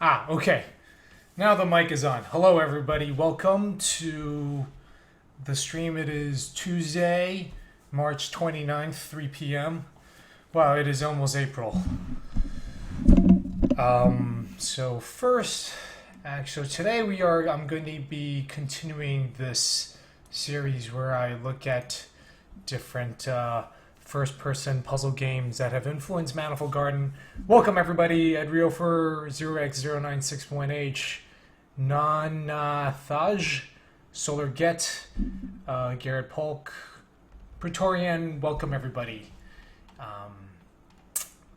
Okay. Now the mic is on. Hello, everybody. Welcome to the stream. It is Tuesday, March 29th, 3 p.m. Wow, it is almost April. So first, actually, today I'm going to be continuing this series where I look at different first-person puzzle games that have influenced Manifold Garden. Welcome, everybody. Edrio for 0x0961H, Non-Thaj, Solar Get, Garrett Polk, Praetorian. Welcome, everybody.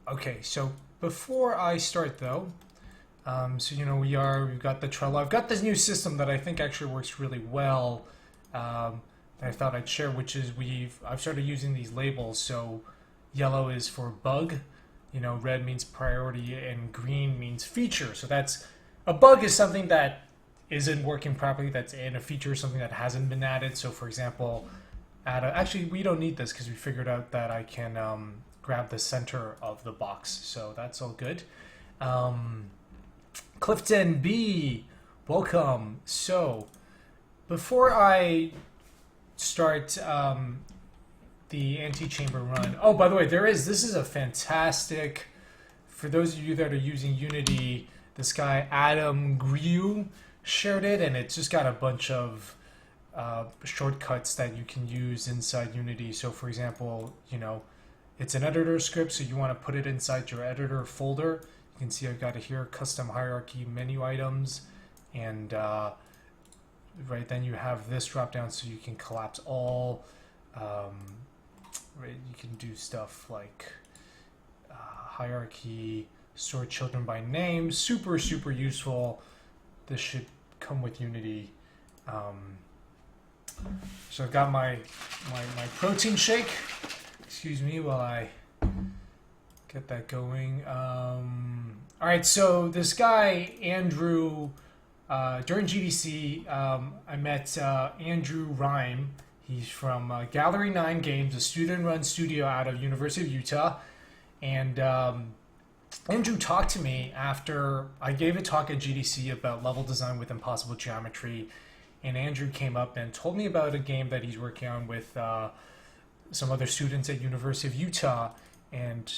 Okay, so before I start, though, we've got the Trello. I've got this new system that I think actually works really well. I thought I'd share, which is I've started using these labels. So yellow is for bug, red means priority, and green means feature. So that's a bug is something that isn't working properly, that's in a feature, something that hasn't been added. So for example, actually we don't need this because we figured out that I can grab the center of the box. So that's all good. Clifton B, welcome. So before I start the Antichamber run. Oh, by the way, this is a fantastic, for those of you that are using Unity, this guy Adam Griu shared it, and it's just got a bunch of shortcuts that you can use inside Unity. So for example, it's an editor script, so you want to put it inside your editor folder. You can see I've got it here, custom hierarchy menu items, and right then you have this drop down, so you can collapse all. Right, you can do stuff like hierarchy, sort children by name. Super useful. This should come with Unity. So I've got my protein shake. Excuse me while I get that going. All right, so this guy Andrew. During GDC, I met Andrew Rhyme. He's from Gallery 9 Games, a student-run studio out of University of Utah. And Andrew talked to me after I gave a talk at GDC about level design with impossible geometry. And Andrew came up and told me about a game that he's working on with some other students at University of Utah, and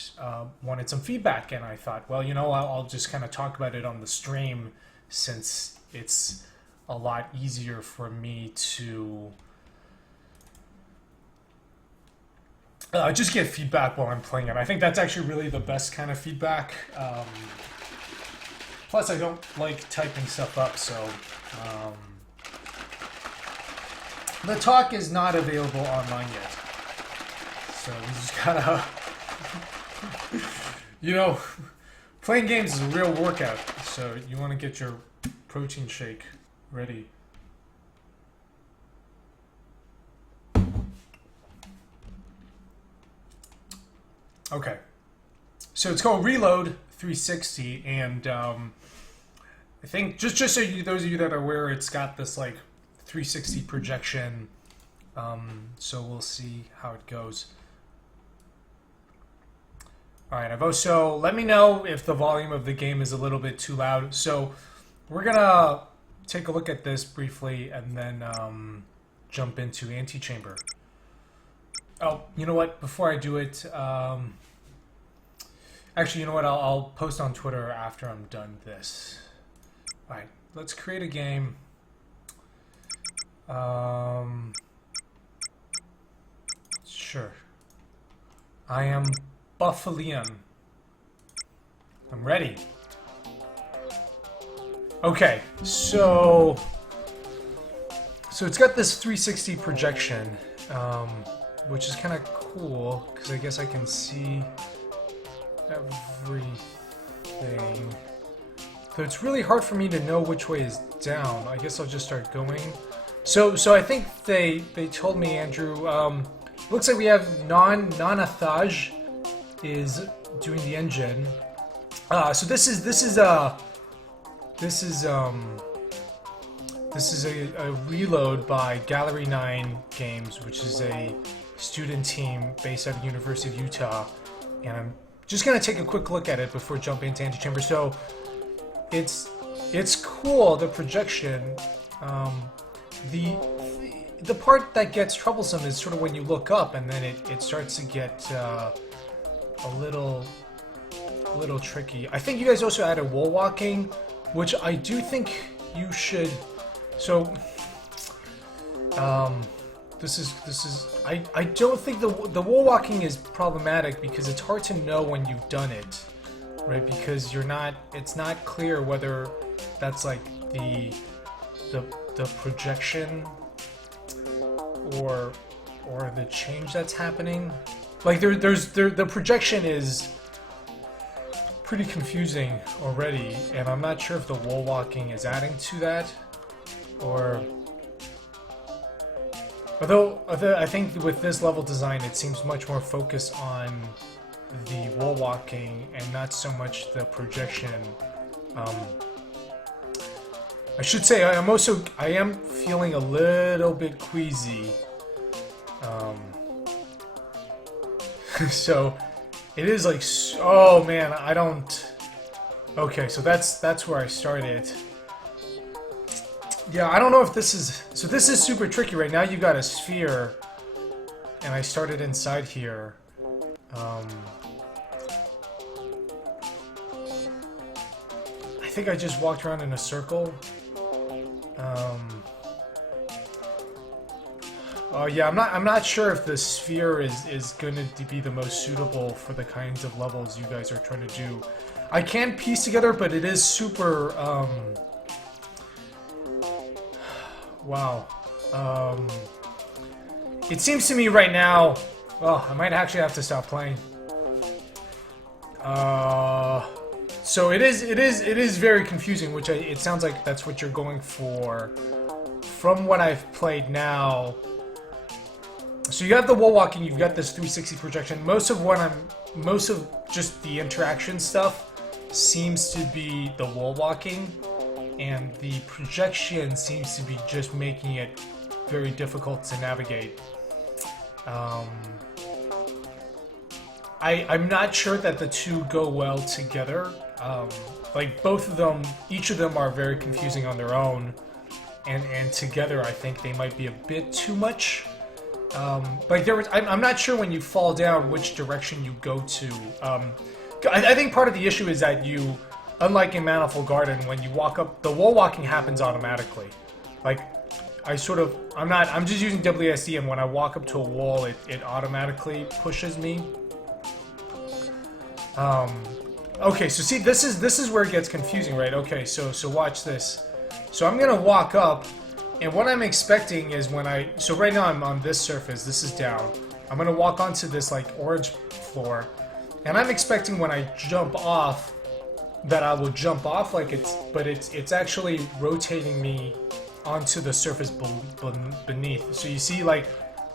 wanted some feedback. And I thought, well, I'll just kind of talk about it on the stream, since it's a lot easier for me to just get feedback while I'm playing it. I think that's actually really the best kind of feedback. Plus, I don't like typing stuff up, so the talk is not available online yet. So we just gotta, playing games is a real workout, so you want to get your protein shake ready. Okay, so it's called Reload 360, and I think just so those of you that are aware, it's got this like 360 projection. So we'll see how it goes. All right, I've also, let me know if the volume of the game is a little bit too loud. So we're gonna take a look at this briefly and then jump into Antichamber. Oh, you know what? Before I do it, actually, you know what? I'll post on Twitter after I'm done this. All right, let's create a game. Sure. I am Buffalian. I'm ready. Okay, so it's got this 360 projection, which is kind of cool because I guess I can see everything. So it's really hard for me to know which way is down. I guess I'll just start going. So I think they told me, Andrew. Looks like we have Nanathaj is doing the engine. So this is a reload by Gallery 9 Games, which is a student team based out of University of Utah, and I'm just gonna take a quick look at it before jumping into Antichamber. So it's cool, the projection. The the part that gets troublesome is sort of when you look up and then it starts to get a little tricky. I think you guys also added wall walking, which I do think you should. So this is I don't think the wall walking is problematic because it's hard to know when you've done it, right? Because it's not clear whether that's like the projection or the change that's happening. Like the projection is pretty confusing already, and I'm not sure if the wall walking is adding to that, or although I think with this level design it seems much more focused on the wall walking and not so much the projection. I should say I am feeling a little bit queasy. So it is like, oh man, I don't. Okay, so that's where I started. Yeah, I don't know if this is. So this is super tricky right now. You got a sphere, and I started inside here. I think I just walked around in a circle. Yeah, I'm not sure if the sphere is going to be the most suitable for the kinds of levels you guys are trying to do. I can piece together, but it is super, wow. It seems to me right now, well, I might actually have to stop playing. So it is very confusing, which it sounds like that's what you're going for. From what I've played now, so you have the wall walking, you've got this 360 projection. Most of just the interaction stuff seems to be the wall walking, and the projection seems to be just making it very difficult to navigate. I'm not sure that the two go well together. Like both of them, each of them are very confusing on their own, and together I think they might be a bit too much. Like I'm not sure when you fall down which direction you go to. I think part of the issue is that you, unlike in Manifold Garden, when you walk up, the wall walking happens automatically. Like I'm just using WSD, and when I walk up to a wall, it automatically pushes me. Okay, so see, this is where it gets confusing, right? Okay, so watch this. So I'm gonna walk up, and what I'm expecting is so right now I'm on this surface, this is down. I'm gonna walk onto this like orange floor, and I'm expecting when I jump off that I will jump off like it's actually rotating me onto the surface beneath. So you see, like,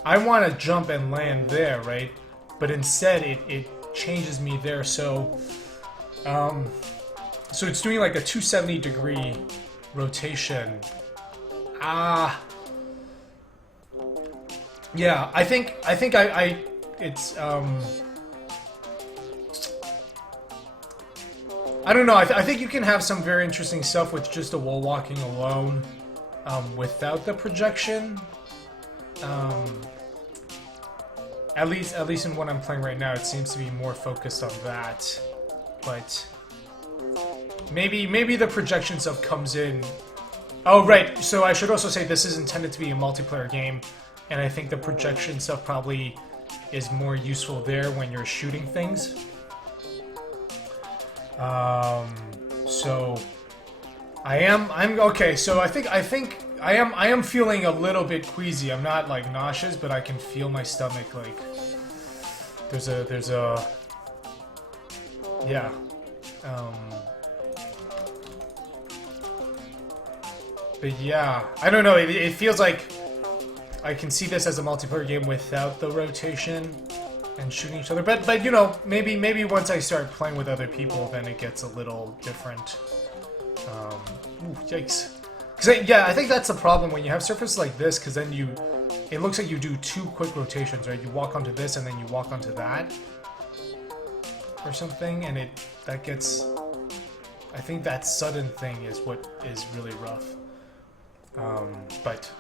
I want to jump and land there, right? But instead it changes me there. So so it's doing like a 270 degree rotation. Yeah, I think it's I don't know. I think you can have some very interesting stuff with just the wall walking alone, without the projection. At least in what I'm playing right now, it seems to be more focused on that. But maybe the projection stuff comes in. Oh, right. So I should also say this is intended to be a multiplayer game, and I think the projection stuff probably is more useful there when you're shooting things. So I'm okay. So I think I am feeling a little bit queasy. I'm not like nauseous, but I can feel my stomach like there's a yeah. But yeah, I don't know. It feels like I can see this as a multiplayer game without the rotation and shooting each other. But you know, maybe once I start playing with other people, then it gets a little different. Ooh, yikes! Because I think that's the problem when you have surfaces like this. Because then it looks like you do two quick rotations, right? You walk onto this and then you walk onto that, or something, and that gets I think that sudden thing is what is really rough. But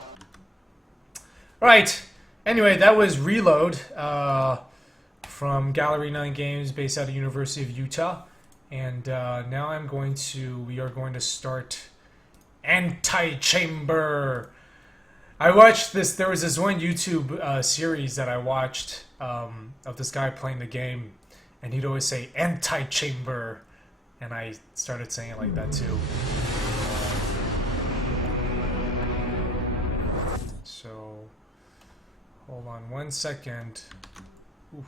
right. Anyway, that was Reload from Gallery 9 Games, based out of University of Utah. And now we are going to start Antichamber. I watched this. There was this one YouTube series that I watched of this guy playing the game, and he'd always say Antichamber, and I started saying it like that too. So, hold on 1 second. Oof.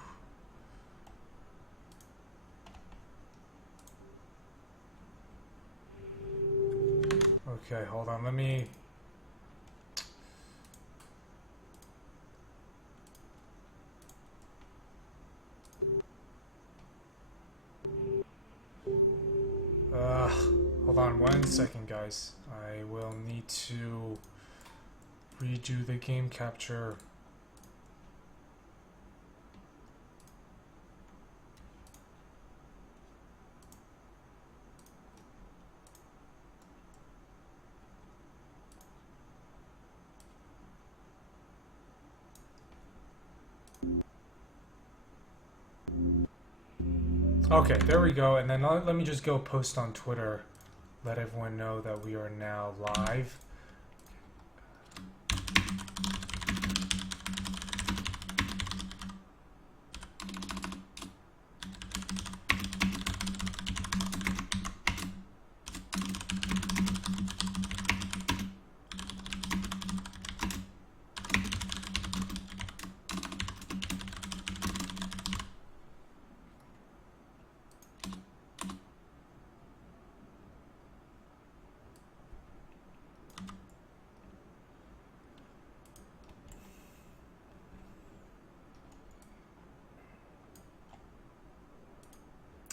Okay, hold on. Let me. Hold on 1 second, guys. I will need to redo the game capture. Okay, there we go. And then let me just go post on Twitter. Let everyone know that we are now live.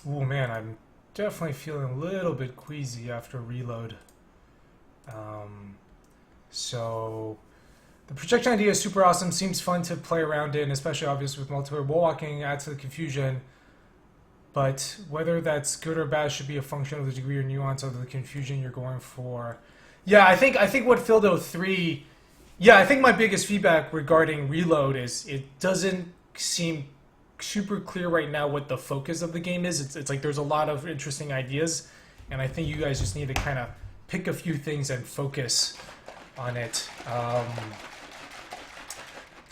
Oh man, I'm definitely feeling a little bit queasy after Reload. So the projection idea is super awesome. Seems fun to play around in, especially obviously with multiplayer. Wall walking adds to the confusion, but whether that's good or bad should be a function of the degree or nuance of the confusion you're going for. Yeah, I think what Fildo 3. Yeah, I think my biggest feedback regarding Reload is it doesn't seem super clear right now what the focus of the game is. It's like there's a lot of interesting ideas, and I think you guys just need to kind of pick a few things and focus on it.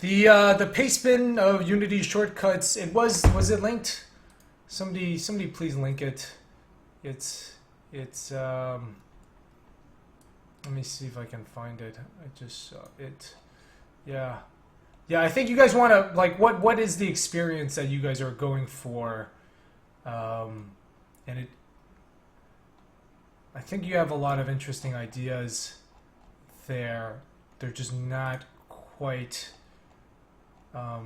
The paste bin of Unity shortcuts, was it linked? Somebody please link it. It's let me see if I can find it. I just saw it. Yeah. Yeah, I think you guys want to, like, what is the experience that you guys are going for? And I think you have a lot of interesting ideas there. They're just not quite, all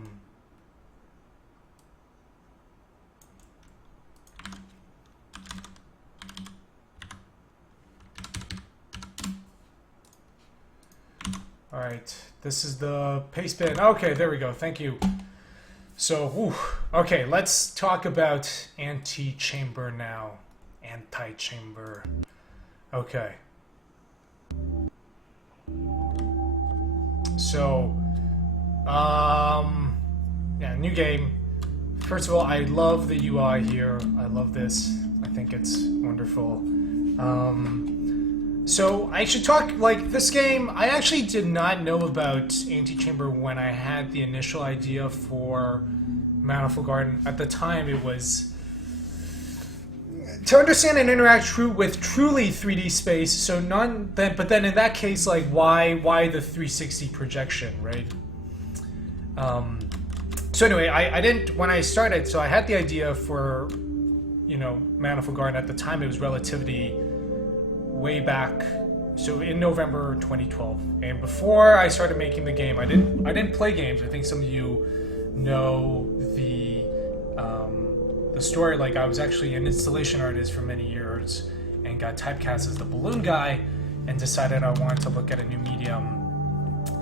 right, this is the paste bin. Okay, there we go. Thank you. So, okay, let's talk about Antichamber now. Antichamber. Okay. So, yeah, new game. First of all, I love the UI here. I love this. I think it's wonderful. So I should talk, like, this game, I actually did not know about Antichamber when I had the initial idea for Manifold Garden. At the time, it was to understand and interact with truly 3D space. So but then in that case, like, why the 360 projection, right? So anyway, I didn't, when I started, so I had the idea for, Manifold Garden. At the time, it was Relativity, way back, so in November 2012. And before I started making the game, I didn't play games. I think some of you know the story. Like, I was actually an installation artist for many years and got typecast as the balloon guy and decided I wanted to look at a new medium.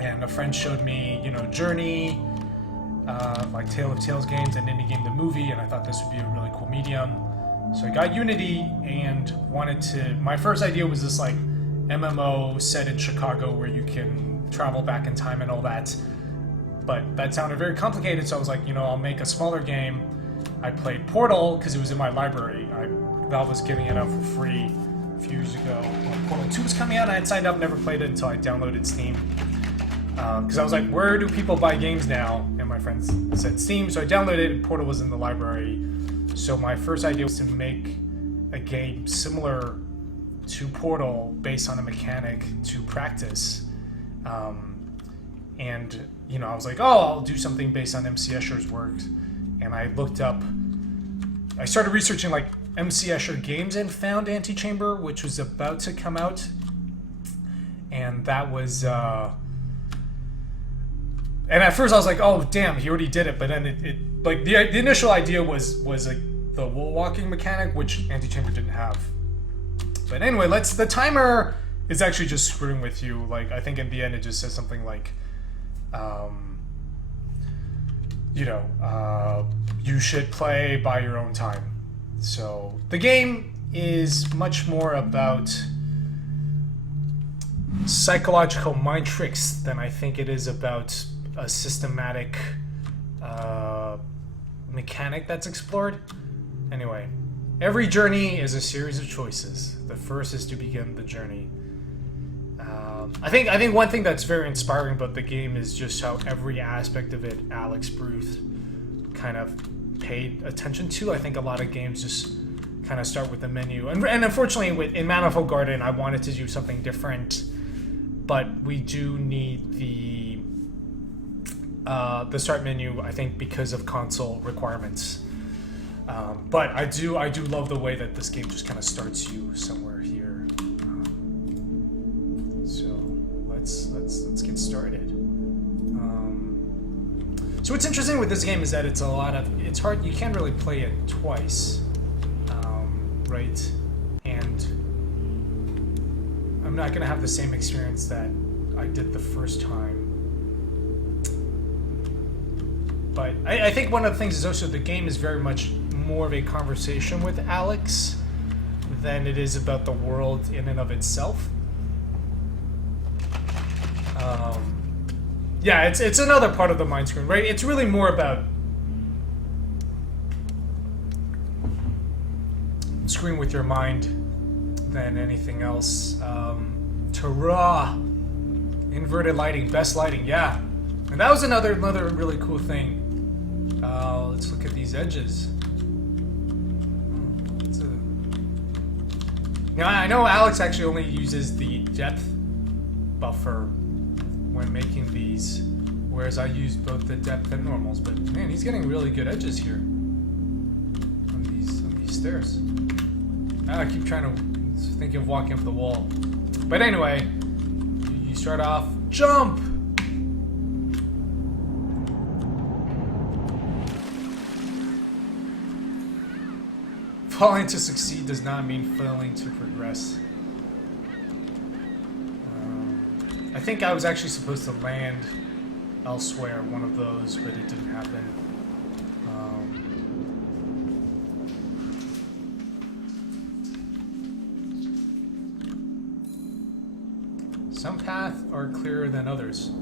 And a friend showed me, Journey, like Tale of Tales games, and Indie Game the movie, and I thought this would be a really cool medium. So I got Unity and wanted to... My first idea was this like MMO set in Chicago where you can travel back in time and all that. But that sounded very complicated, so I was like, you know, I'll make a smaller game. I played Portal because it was in my library. Valve was giving it out for free a few years ago. When Portal 2 was coming out, I had signed up, never played it until I downloaded Steam. Because I was like, where do people buy games now? And my friends said Steam, so I downloaded it, and Portal was in the library. So my first idea was to make a game similar to Portal based on a mechanic to practice. And, you know, I was like, oh, I'll do something based on MC Escher's work. And I looked up, I started researching like MC Escher games and found Antichamber, which was about to come out. And that was, and at first I was like, oh, damn, he already did it. But then it like the initial idea was like the wall walking mechanic, which Antichamber didn't have. But anyway, the timer is actually just screwing with you. Like, I think in the end it just says something like, you know, you should play by your own time. So the game is much more about psychological mind tricks than I think it is about a systematic mechanic that's explored. Anyway, every journey is a series of choices. The first is to begin the journey. I think one thing that's very inspiring about the game is just how every aspect of it Alex Bruce kind of paid attention to. I think a lot of games just kind of start with the menu, and unfortunately, in Manifold Garden, I wanted to do something different, but we do need the start menu. I think because of console requirements. But I do love the way that this game just kind of starts you somewhere here. So let's get started. So what's interesting with this game is that it's it's hard. You can't really play it twice, right? And I'm not gonna have the same experience that I did the first time. But I think one of the things is also the game is very much more of a conversation with Alex than it is about the world in and of itself. Yeah, it's another part of the mind screen, right? It's really more about screen with your mind than anything else. Ta-ra! Inverted lighting, best lighting, yeah. And that was another really cool thing. Let's look at these edges. Now, I know Alex actually only uses the depth buffer when making these, whereas I use both the depth and normals. But man, he's getting really good edges here on these stairs. I keep trying to think of walking up the wall. But anyway, you start off, jump! Falling to succeed does not mean failing to progress. I think I was actually supposed to land elsewhere, one of those, but it didn't happen. Some paths are clearer than others.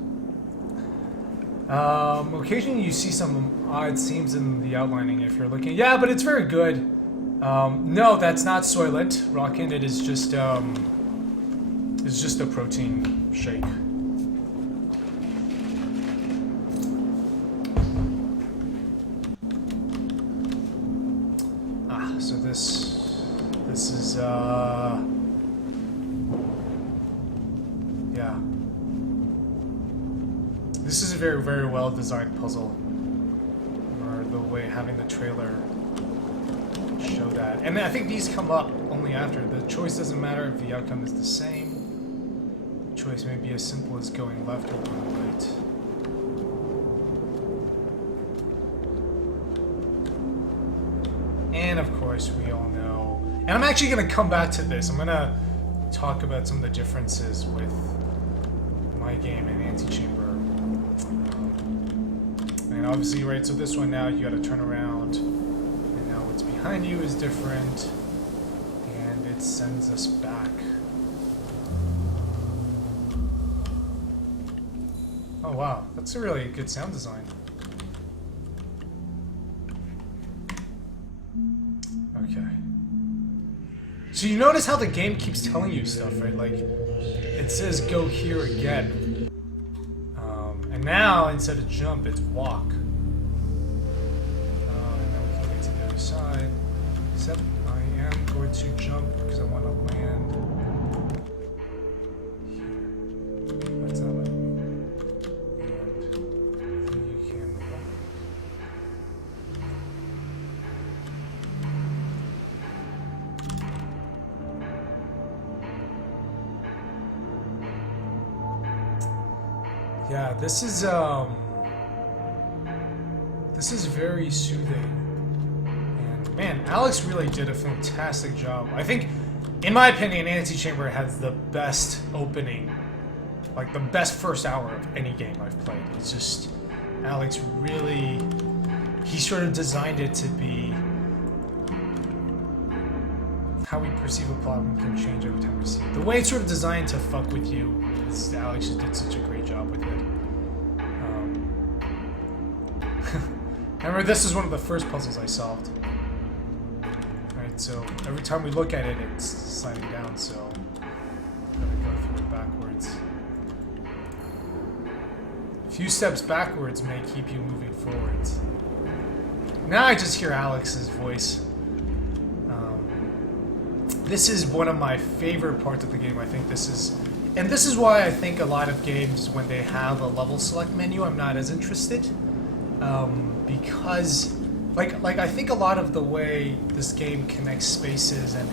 Occasionally you see some odd seams in the outlining if you're looking. Yeah, but it's very good. No, that's not Soylent. Rockin', it is just a protein shake. So this is yeah. This is a very, very well designed puzzle. Or the way having the trailer show that. And I think these come up only after. The choice doesn't matter if the outcome is the same. The choice may be as simple as going left or going right. And of course, we all know. And I'm actually going to come back to this. I'm going to talk about some of the differences with my game and Antichamber. And obviously, right, so this one now, you got to turn around. And now it's being behind you is different, and it sends us back. Oh wow, that's a really good sound design. Okay. So you notice how the game keeps telling you stuff, right? Like, it says go here again. And now, instead of jump, it's walk. And then we can get to the other side. Except I am going to jump because I want to land here. That's not letting me. And you can walk. Yeah, this is very soothing. And man, Alex really did a fantastic job. I think, in my opinion, Antichamber has the best opening, like the best first hour of any game I've played. It's just, Alex really, he sort of designed it to be how we perceive a problem can change every time we see it. The way it's sort of designed to fuck with you is Alex just did such a great job with it. I remember this is one of the first puzzles I solved. Right, so every time we look at it, it's sliding down, so I'm gonna go through it backwards. A few steps backwards may keep you moving forwards. Now I just hear Alex's voice. This is one of my favorite parts of the game. I think this is, and this is why I think a lot of games, when they have a level select menu, I'm not as interested. Because, like I think a lot of the way this game connects spaces and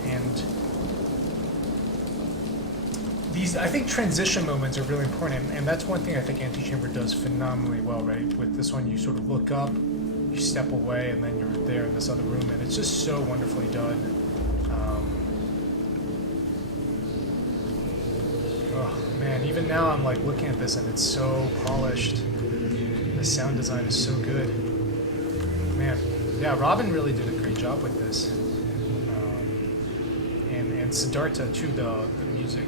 these, I think transition moments are really important, and that's one thing I think Antichamber does phenomenally well, right? With this one, you sort of look up, you step away, and then you're there in this other room, and it's just so wonderfully done. Oh man, even now I'm like looking at this and it's so polished. The sound design is so good. Man, yeah, Robin really did a great job with this. And Siddhartha too, the music.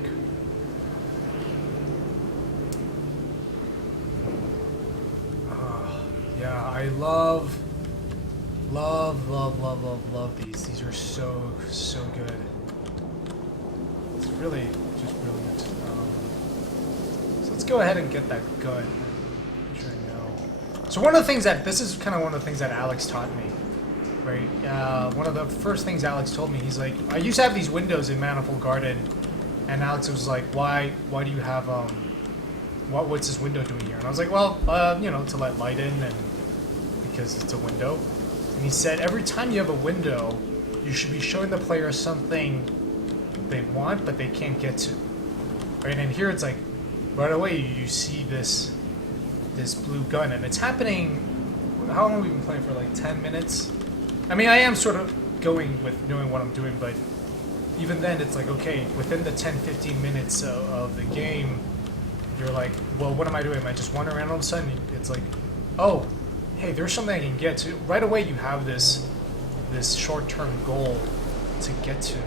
Yeah, I love these. These are so good. It's really just brilliant. So let's go ahead and get that gun. So one of the things that, this is kind of one of the things that Alex taught me, right? One of the first things Alex told me, he's like, I used to have these windows in Manifold Garden, and Alex was like, why do you have, what's this window doing here? And I was like, well, you know, to let light in, and because it's a window. And he said, every time you have a window, you should be showing the player something they want, but they can't get to, right? And here it's like, right away you see this blue gun, and it's happening. How long have we been playing for? Like 10 minutes? I mean, I am sort of going with knowing what I'm doing, but even then it's like, okay, within the 10-15 minutes of the game, you're like, well, what am I doing? Am I just wandering around? All of a sudden it's like, oh, hey, there's something I can get to. Right away you have this short-term goal to get to.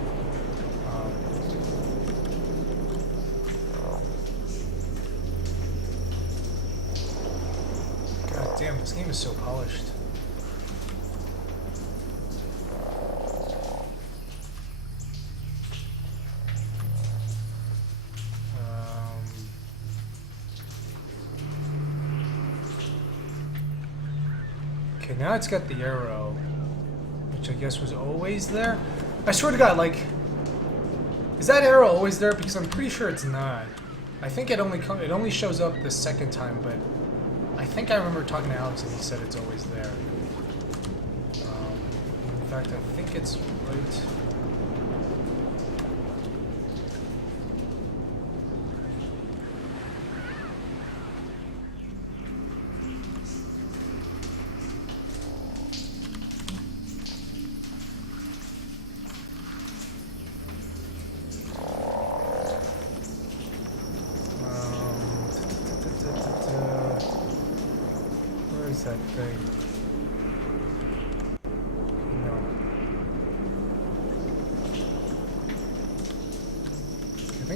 Damn, this game is so polished. Okay, now it's got the arrow, which I guess was always there. I swear to God, like, is that arrow always there? Because I'm pretty sure it's not. I think it only shows up the second time, but I think I remember talking to Alex and he said it's always there. In fact, I think it's right. That thing. No.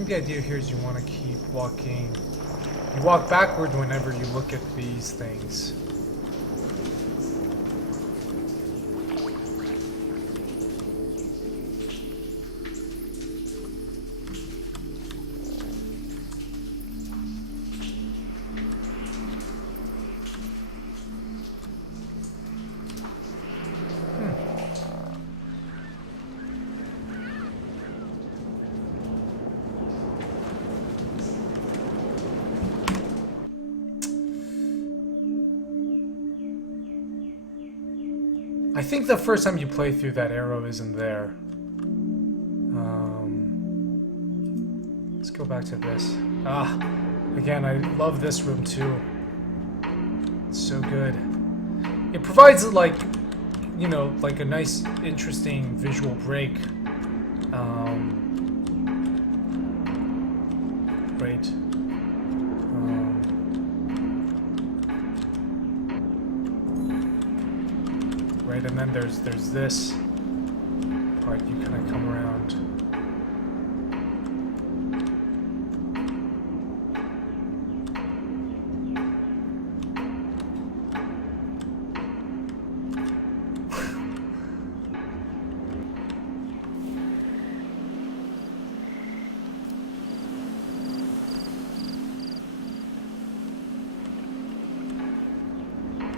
think the idea here is you want to keep walking. You walk backward whenever you look at these things. I think the first time you play through, that arrow isn't there. Let's go back to this. Ah, again, I love this room too. It's so good. It provides, like, you know, like a nice, interesting visual break. Right. Right, and then there's this part you kind of come around.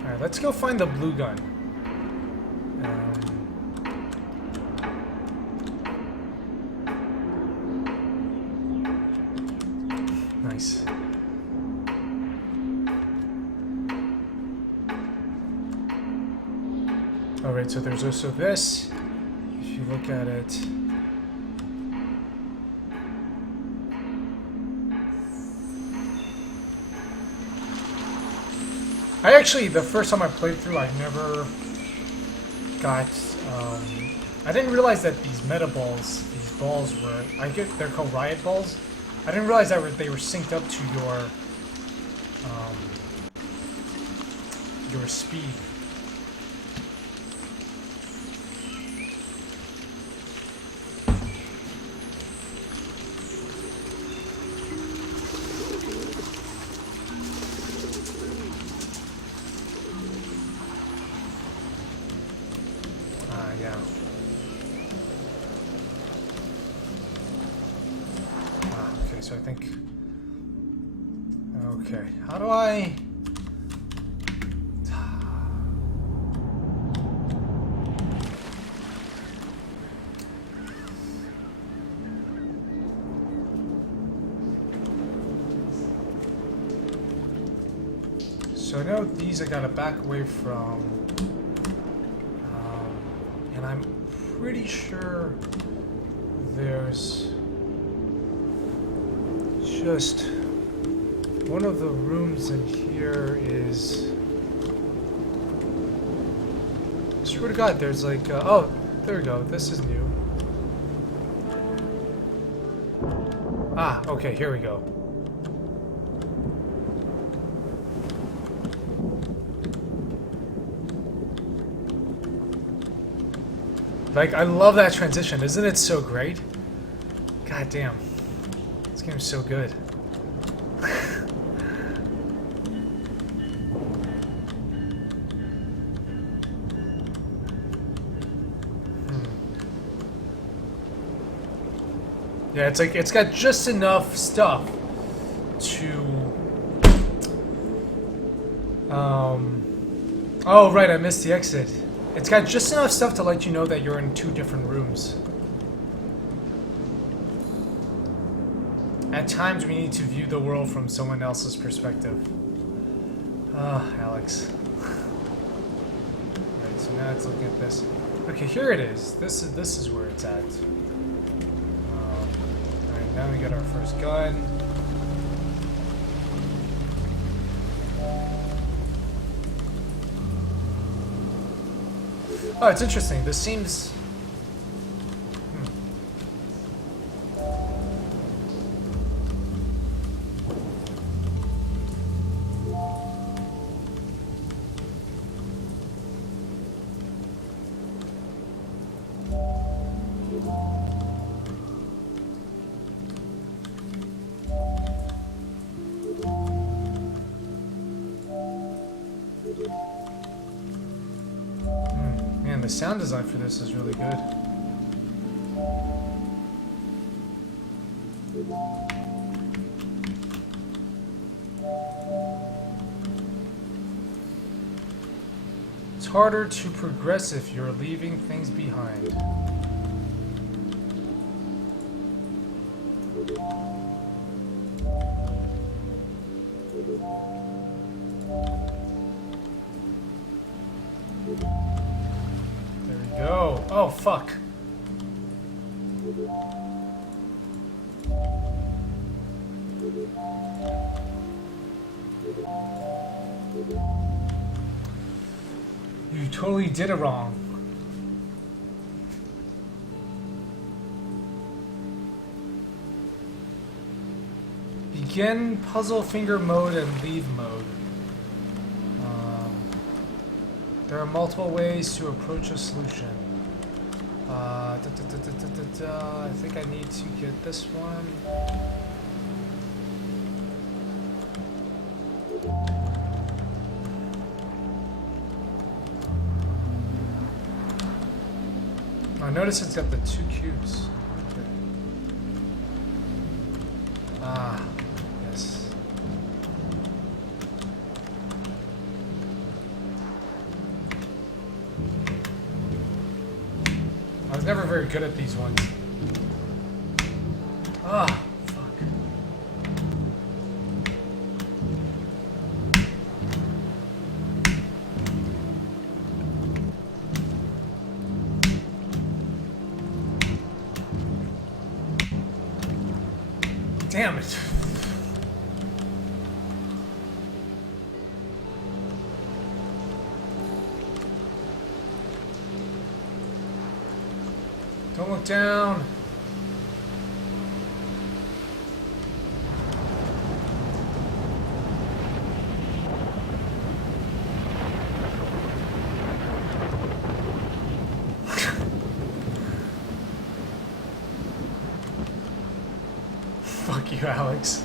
All right, let's go find the blue gun. Nice. Alright, so there's also this. If you look at it. I actually, the first time I played through, I never got, I didn't realize that these meta balls, these balls were, they're called riot balls. I didn't realize that they were synced up to your speed. Yeah. Okay, so I think... Okay, how do I... So I know these I gotta back away from... and I'm pretty sure there's just one of the rooms in here is, I swear to God, there's like, oh, there we go, this is new. Ah, okay, here we go. Like, I love that transition. Isn't it so great? God damn. This game's so good. Yeah, it's like, it's got just enough stuff to... Oh, right, I missed the exit. It's got just enough stuff to let you know that you're in two different rooms. At times, we need to view the world from someone else's perspective. Ah, Alex. Right, so now it's looking at this. Okay, here it is. This is where it's at. Alright, now we got our first gun. Oh, it's interesting. This seems... Man, the sound design for this is really good. It's harder to progress if you're leaving things behind. There we go. Oh, fuck. You totally did it wrong. Begin puzzle finger mode and leave mode. There are multiple ways to approach a solution. I think I need to get this one. I notice it's got the 2 cubes. Okay. Ah, yes. I was never very good at these ones. Ah, fuck. Damn it. Don't look down. Fuck you, Alex.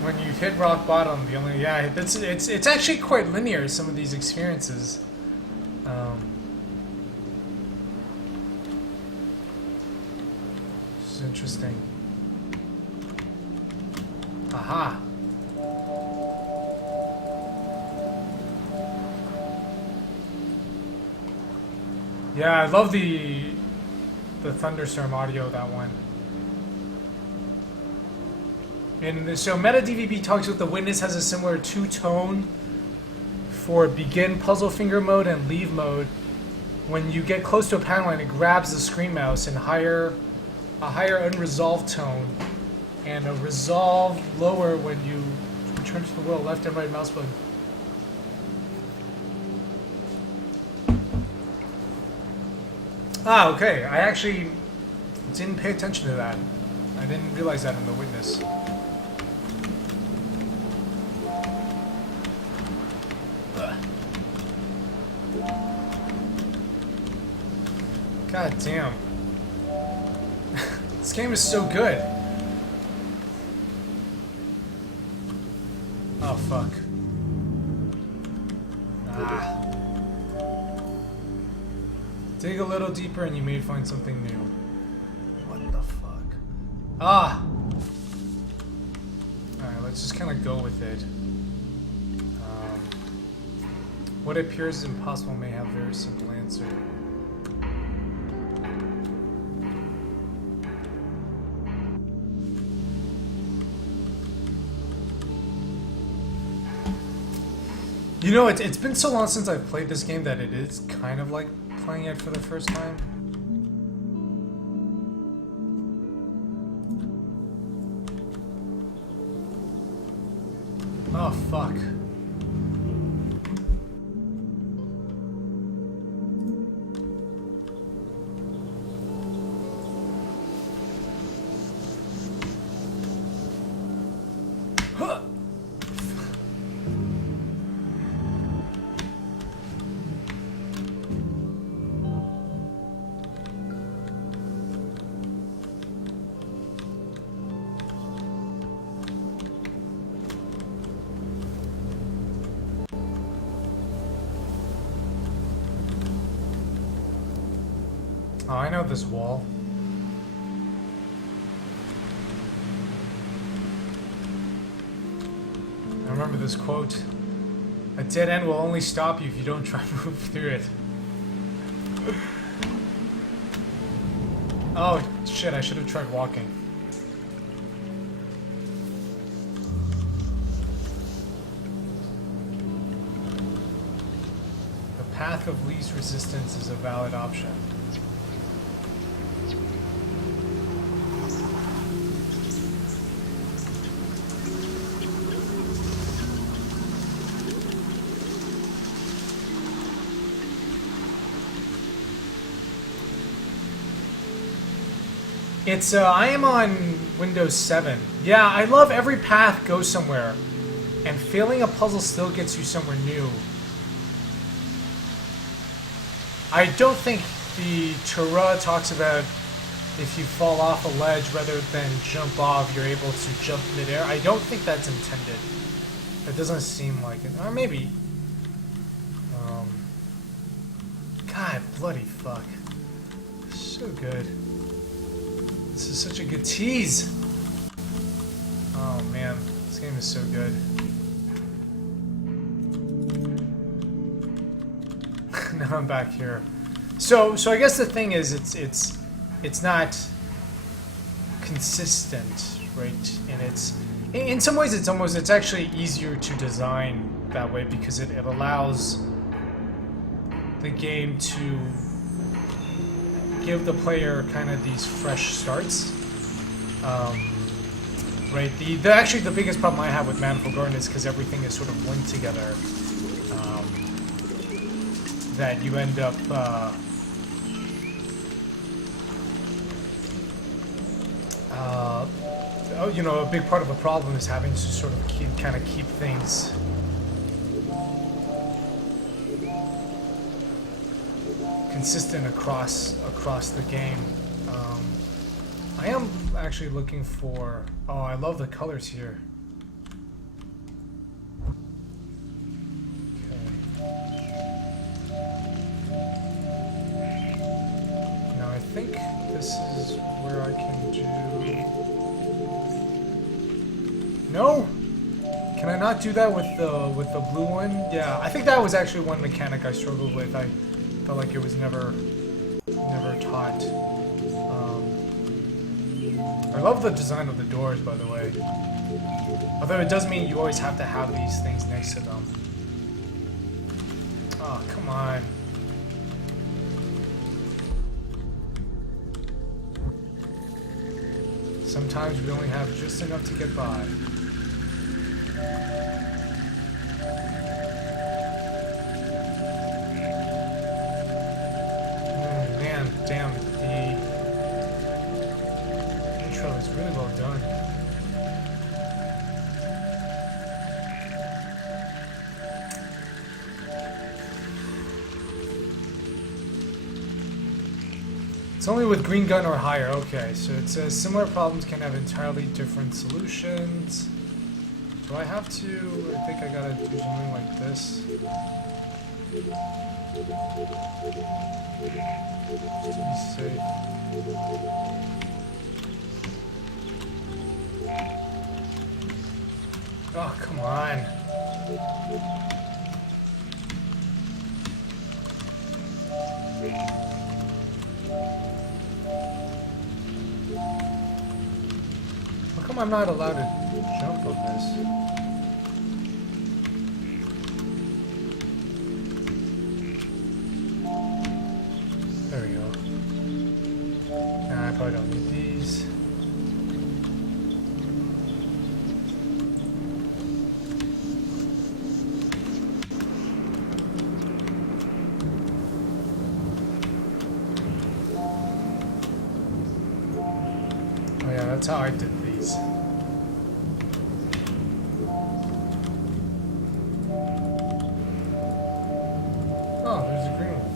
When you hit rock bottom, the only it's actually quite linear. Some of these experiences. This is interesting. Aha. Yeah, I love the thunderstorm audio of that one. And so Meta DVB talks with the witness has a similar 2-tone for begin puzzle finger mode and leave mode. When you get close to a panel line, it grabs the screen mouse and a higher unresolved tone and a resolve lower when you return to the wheel, left and right mouse button. Ah, okay. I actually didn't pay attention to that. I didn't realize that in the witness. God damn. This game is so good. Oh, fuck. Ah. Dig a little deeper and you may find something new. What the fuck? Ah! Alright, let's just kind of go with it. What appears impossible may have a very simple answer. You know, it's been so long since I've played this game that it is kind of like playing it for the first time. Oh, fuck. Huh. Oh, I know this wall. I remember this quote. A dead end will only stop you if you don't try to move through it. Oh, shit, I should have tried walking. The path of least resistance is a valid option. It's, I am on Windows 7. Yeah, I love every path goes somewhere. And failing a puzzle still gets you somewhere new. I don't think the Torah talks about if you fall off a ledge rather than jump off, you're able to jump midair. I don't think that's intended. It doesn't seem like it. Or maybe. God, bloody fuck. So good. This is such a good tease. Oh man, this game is so good. Now I'm back here. So I guess the thing is, it's not consistent, right? And it's in some ways it's actually easier to design that way because it allows the game to give the player kind of these fresh starts. Right. Actually the biggest problem I have with Manifold Garden is because everything is sort of linked together. That you end up you know, a big part of the problem is having to sort of keep things consistent across the game. I am actually looking for. Oh, I love the colors here. I think this is where I can do... No! Can I not do that with the blue one? Yeah, I think that was actually one mechanic I struggled with. I felt like it was never taught. I love the design of the doors, by the way. Although it does mean you always have to have these things next to them. Oh, come on. Sometimes we only have just enough to get by. Man, damn, the intro is really well done. It's only with green gun or higher. Okay, so it says similar problems can have entirely different solutions. Do I have to? I think I gotta do something like this. Just to be safe. Oh, come on. How come I'm not allowed to jump on this? There we go. Nah, I probably don't need these. Oh yeah, that's how I did these. Oh, there's a green one.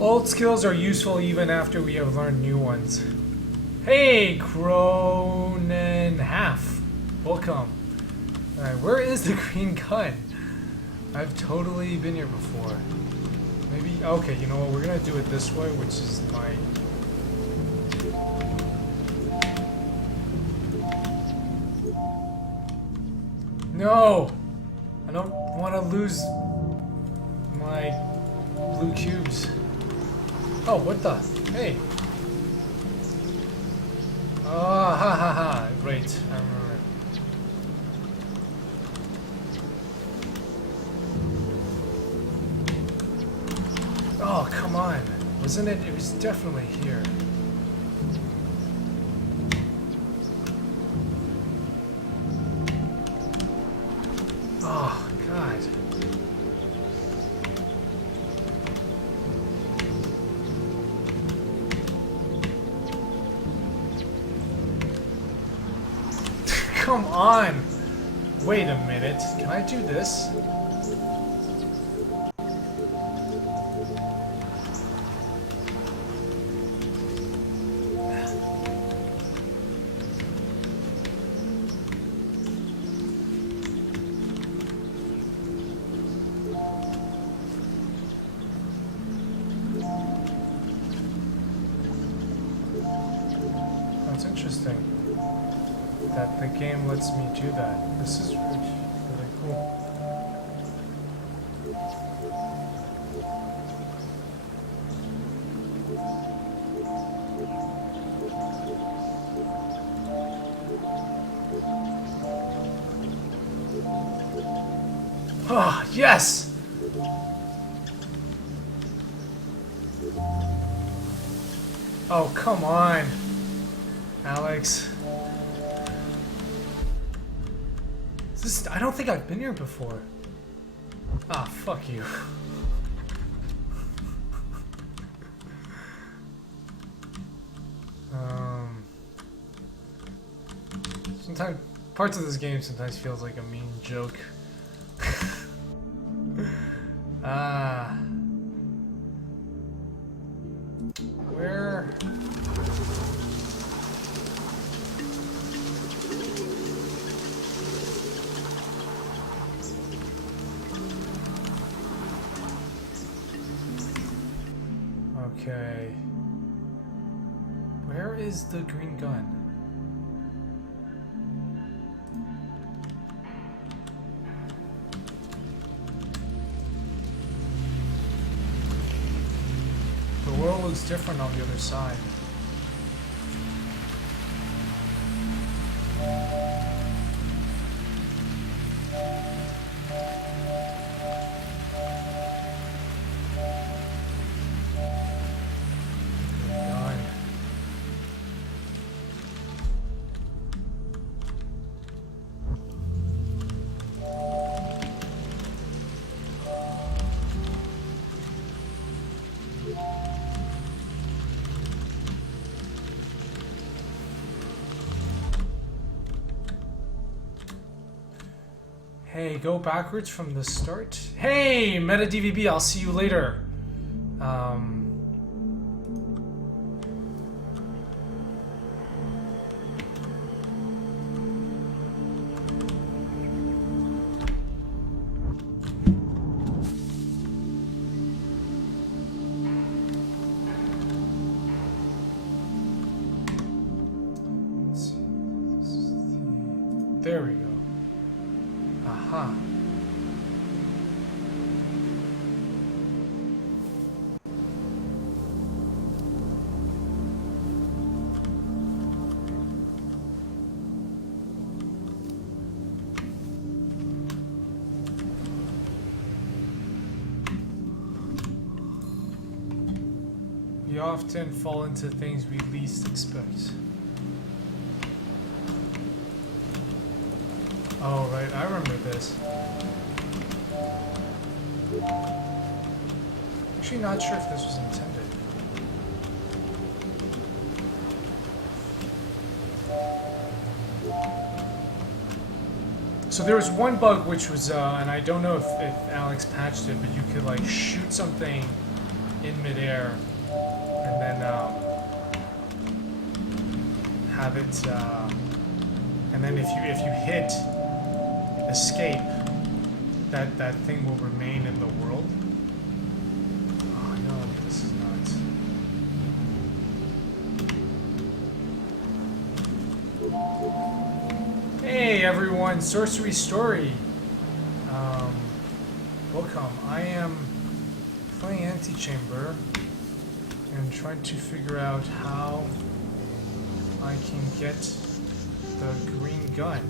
Old skills are useful even after we have learned new ones. Hey, Cronin Half. Welcome. Alright, where is the green gun? I've totally been here before. Maybe, okay, you know what, we're gonna do it this way, which is my... No! I don't want to lose my blue cubes. Oh, what the? Hey! Oh, ha ha ha. Great, I remember. Oh, come on. Wasn't it? It was definitely here. Oh, God. Come on! Wait a minute. Can I do this? That's interesting that the game lets me do that. This is really cool. Oh, yes! Oh, come on, Alex. I don't think I've been here before. Ah, fuck you. Sometimes parts of this game sometimes feels like a mean joke. Ah. Where? Okay. Where is the green gun? The world looks different on the other side. Hey, go backwards from the start. Hey, Meta DVB, I'll see you later. Let's see. There we go. Aha. We often fall into things we least expect. Oh, right, I remember this. Actually not sure if this was intended. So there was one bug which was, and I don't know if Alex patched it, but you could like shoot something in midair, and then have it, and then if you hit escape, that thing will remain in the world. Oh no, this is nuts. Hey everyone, Sorcery Story. Welcome. I am playing Antichamber and trying to figure out how I can get the green gun.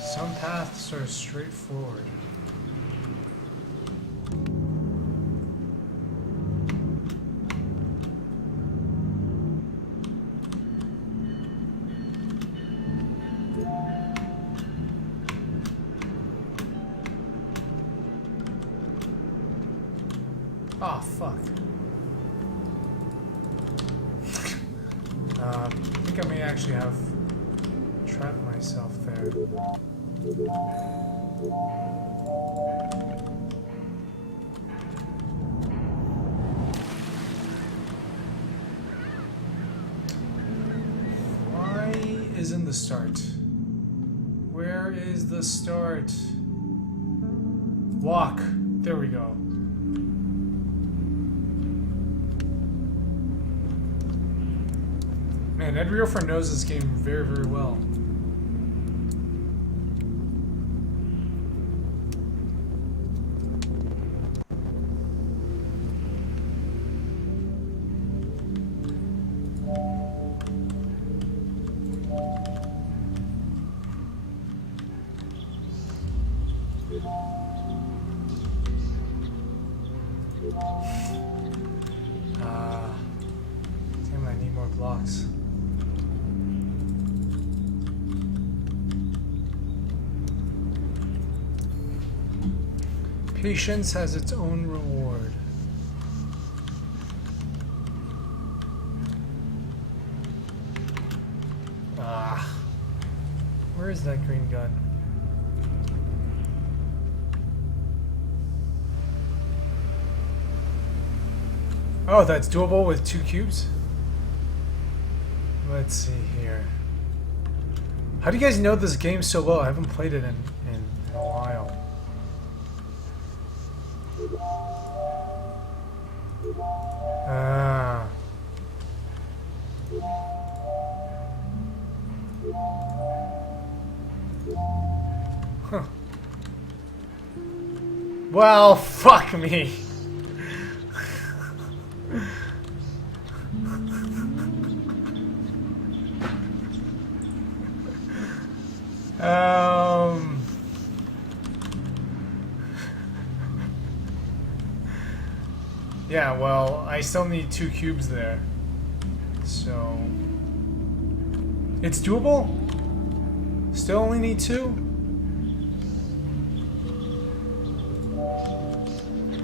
Some paths are straightforward. Oh, fuck. I think I may actually have trapped myself there. Why isn't the start? Where is the start? Walk. There we go. Man, Ed Riofer knows this game very, very well. Damn, I need more blocks. Patience has its own reward. Where is that green gun? Oh, that's doable with 2 cubes? Let's see here. How do you guys know this game so well? I haven't played it in a while. Huh. Well, fuck me. Yeah, well, I still need 2 cubes there. So... It's doable? Still only need 2?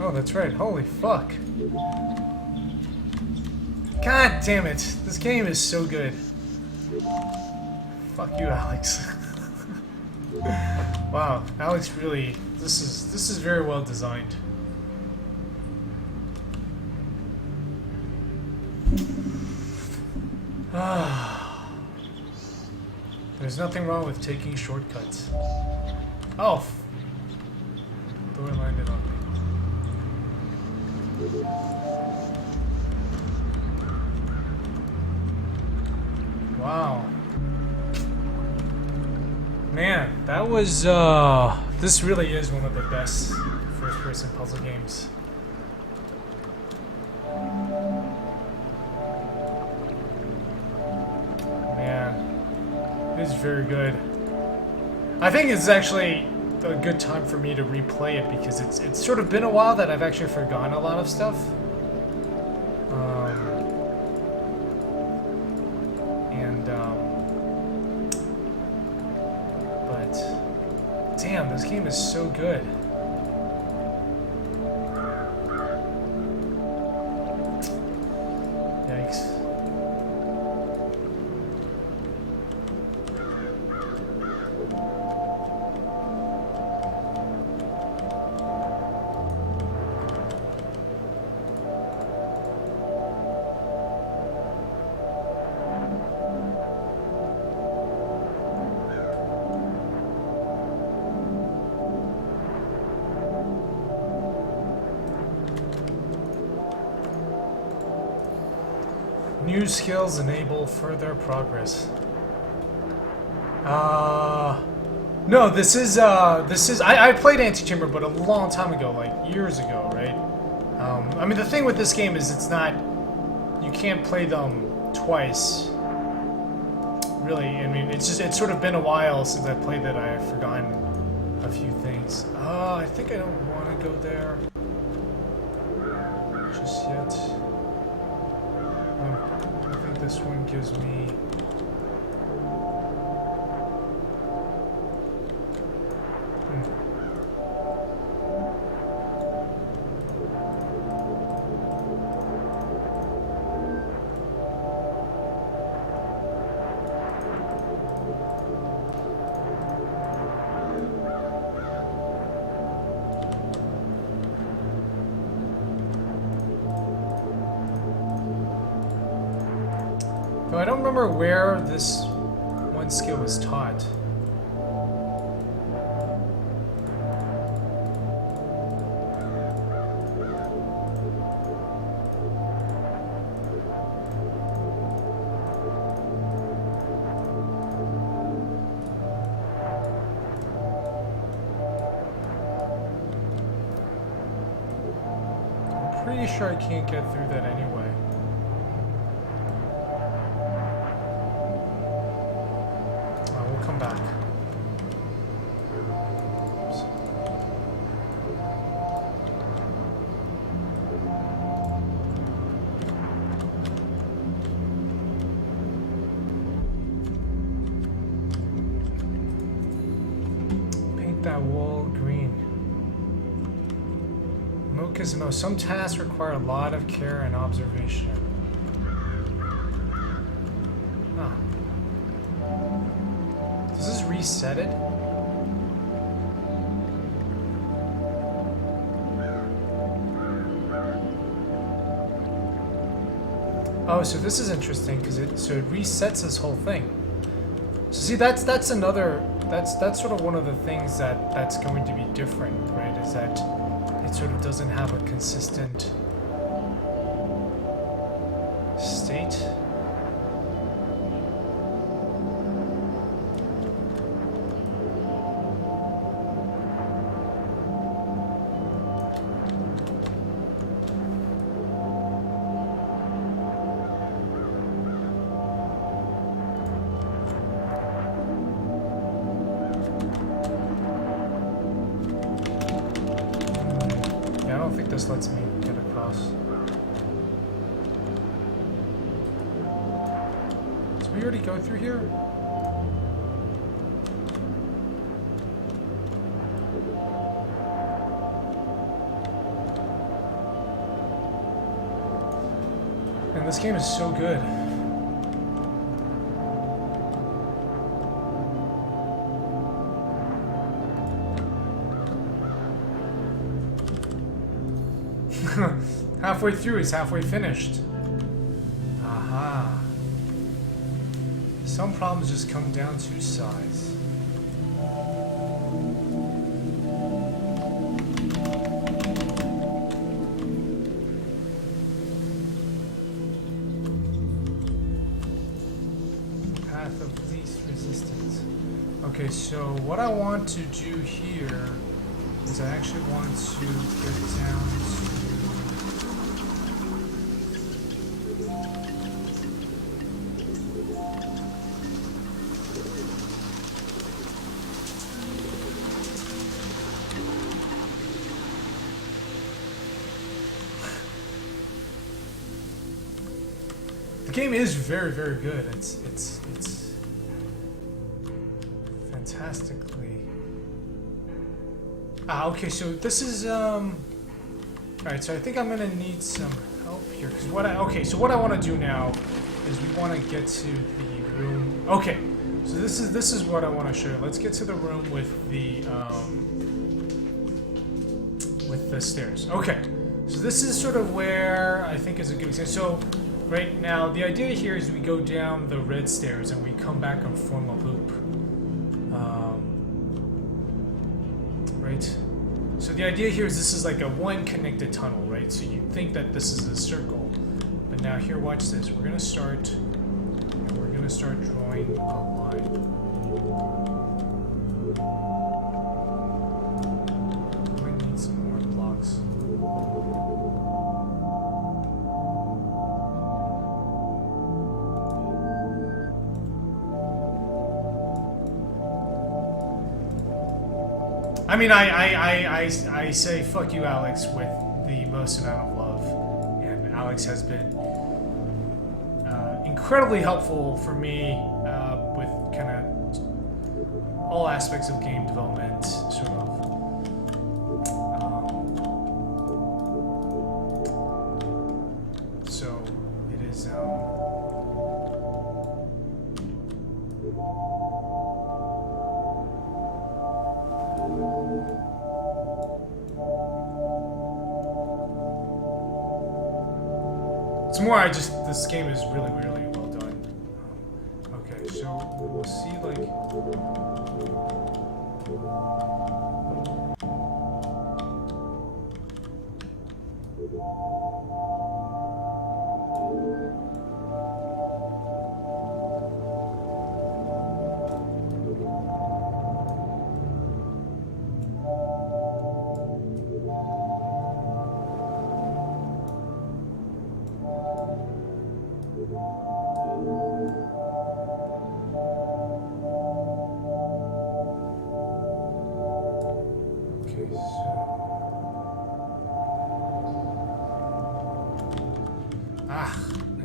Oh, that's right. Holy fuck. God damn it. This game is so good. Fuck you, Alex. Wow, Alex really... This is very well designed. There's nothing wrong with taking shortcuts. Oh! Door landed on me. Wow. Man, that was, this really is one of the best first-person puzzle games. It is very good. I think it's actually a good time for me to replay it because it's sort of been a while that I've actually forgotten a lot of stuff. But Damn, this game is so good. Yikes. New skills enable further progress. No, this is I played Antichamber, but a long time ago, like years ago, right? I mean, the thing with this game is it's not, you can't play them twice. Really, I mean, it's sort of been a while since I played that. I've forgotten a few things. I think I don't want to go there just yet. I think this one gives me... I don't remember where this one skill was taught. I'm pretty sure I can't get through that anyway. Come back. Oops. Paint that wall green. Mokizmo. Some tasks require a lot of care and observation. Huh. Does this reset it? Oh, so this is interesting because it resets this whole thing. So see, that's another that's sort of one of the things that's going to be different, right? Is that it sort of doesn't have a consistent state. This lets me get across. Did we already go through here? And this game is so good. Halfway through, he's halfway finished. Aha. Some problems just come down to size. Path of least resistance. Okay, so what I want to do here is I actually want to get down to... The game is very, very good. It's fantastically Okay, so this is alright, so I think I'm gonna need some help here. Cause what I wanna do now is we wanna get to the room. Okay, so this is what I wanna show you. Let's get to the room with the stairs. Okay. So this is sort of where I think is a good example. So right now, the idea here is we go down the red stairs and we come back and form a loop. Right? So the idea here is this is like a one connected tunnel, right? So you think that this is a circle. But now here, watch this. We're gonna start drawing a line. Might need some more blocks. I mean, I say fuck you, Alex, with the most amount of love, and Alex has been incredibly helpful for me with kind of all aspects of game development, sort of. So it is. It's more, this game is really, really well done. Okay, so we'll see, like... I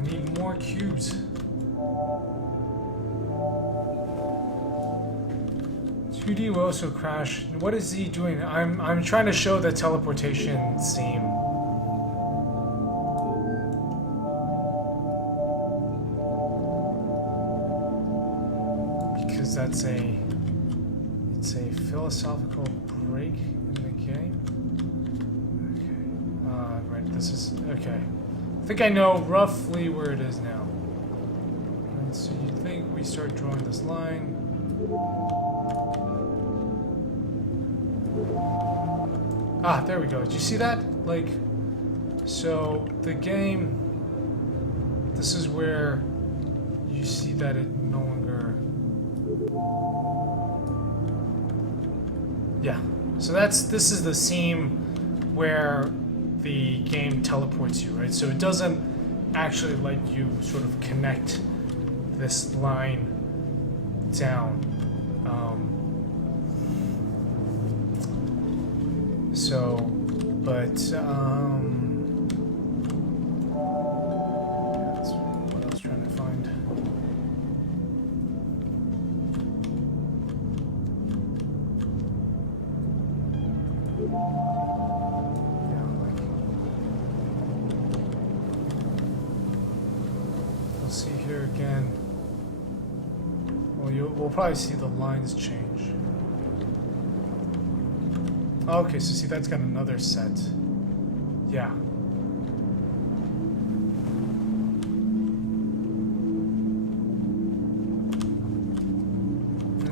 need more cubes. 2D will also crash. What is he doing? I'm trying to show the teleportation seam. Because it's a philosophical break in the game. Okay. Right, this is okay. I think I know roughly where it is now. And so you think we start drawing this line. Ah, there we go. Did you see that? Like, so the game, this is where you see that it no longer, yeah. So this is the seam where the game teleports you, right? So it doesn't actually let you sort of connect this line down. That's what I was trying to find. We'll see here again. Well, we'll probably see the lines change. Okay, so see, that's got another set. Yeah.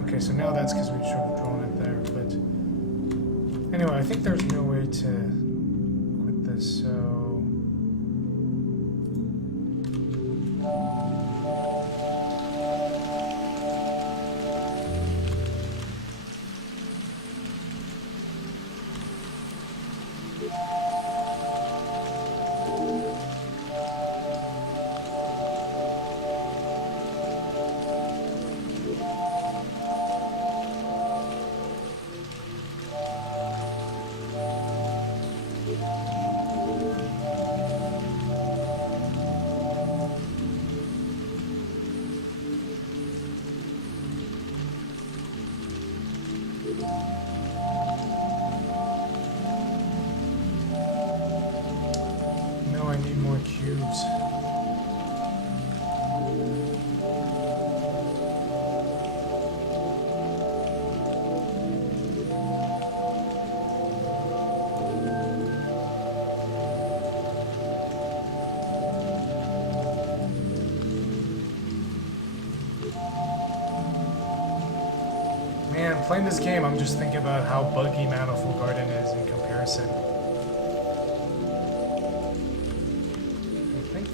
Okay, so now that's because we've sort of drawn it there, but... Anyway, I think there's no way to quit this, so... man, playing this game, I'm just thinking about how buggy Manifold Garden is in comparison. I think,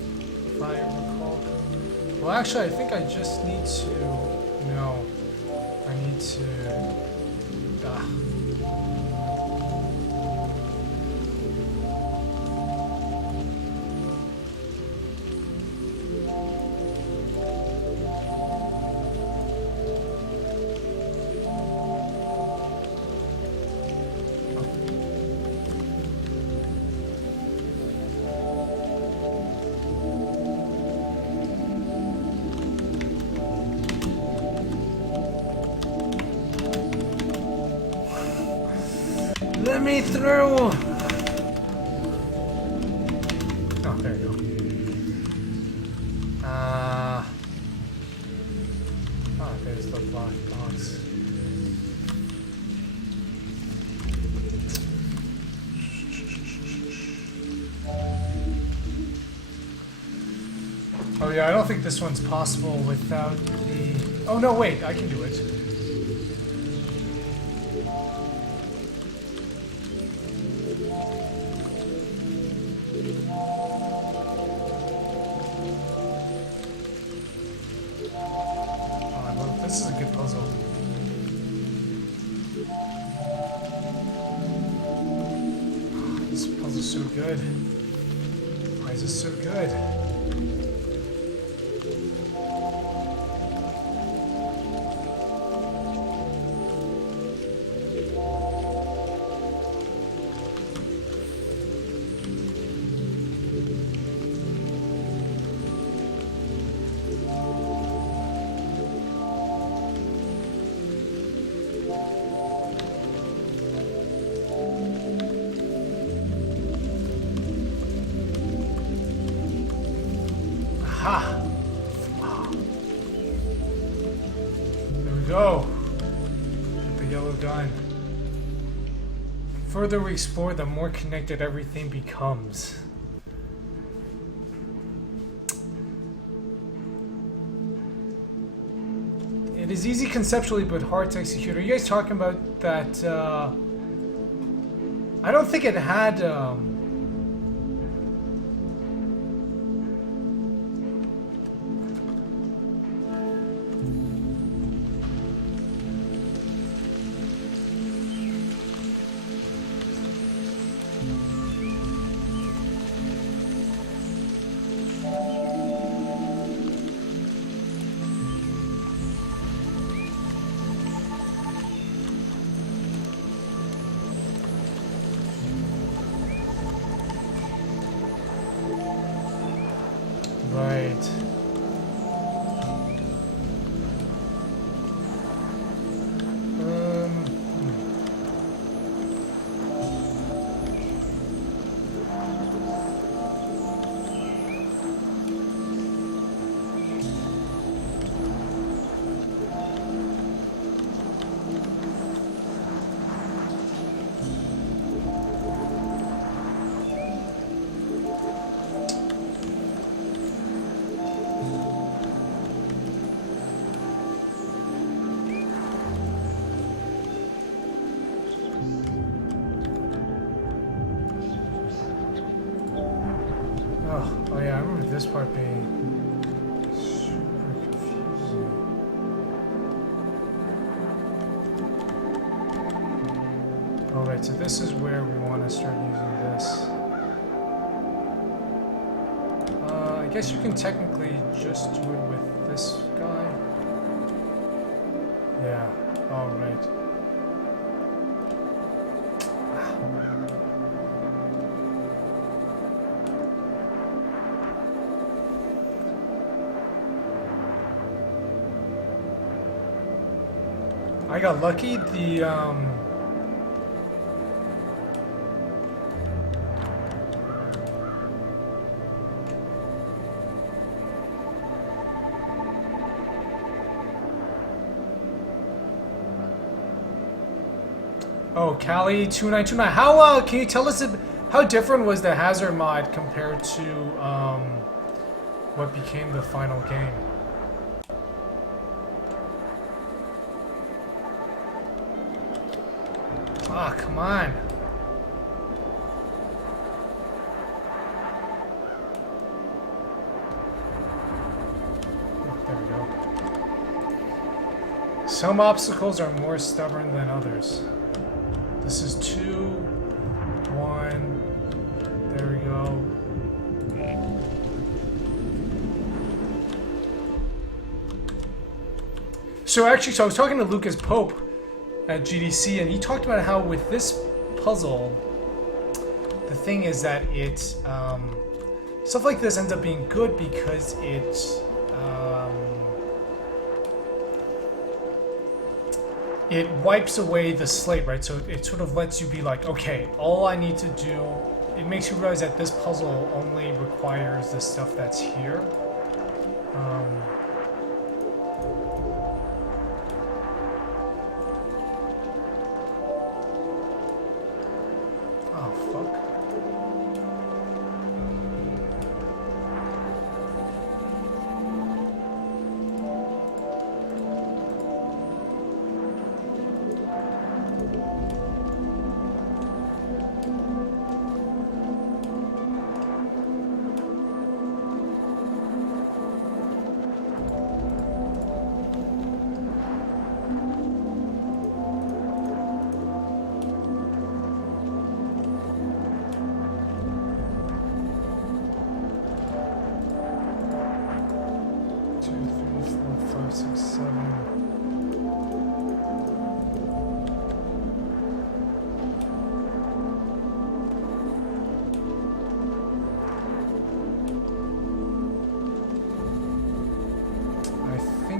if I recall... Well, actually, I think I just need to... No. I need to... Let me through! Oh, there you go. There's the black box. Oh yeah, I don't think this one's possible without the... Oh no, wait, I can do it. This is a good puzzle. This puzzle's so good. Why is this so good? Ha! There we go. The yellow gun. The further we explore, the more connected everything becomes. It is easy conceptually, but hard to execute. Are you guys talking about that? I don't think it had. Right. Oh yeah, I remember this part being super confusing. Alright, so this is where we want to start using this. I guess you can technically just do it with this guy. Yeah, alright. I got lucky. Oh, Cali 2929. How can you tell us how different was the hazard mod compared to what became the final game? Ah, come on. There we go. Some obstacles are more stubborn than others. This is 2, 1. There we go. So actually, I was talking to Lucas Pope at GDC, and he talked about how with this puzzle, the thing is that it stuff like this ends up being good because it wipes away the slate, right? So it sort of lets you be like, okay, all I need to do. It makes you realize that this puzzle only requires the stuff that's here.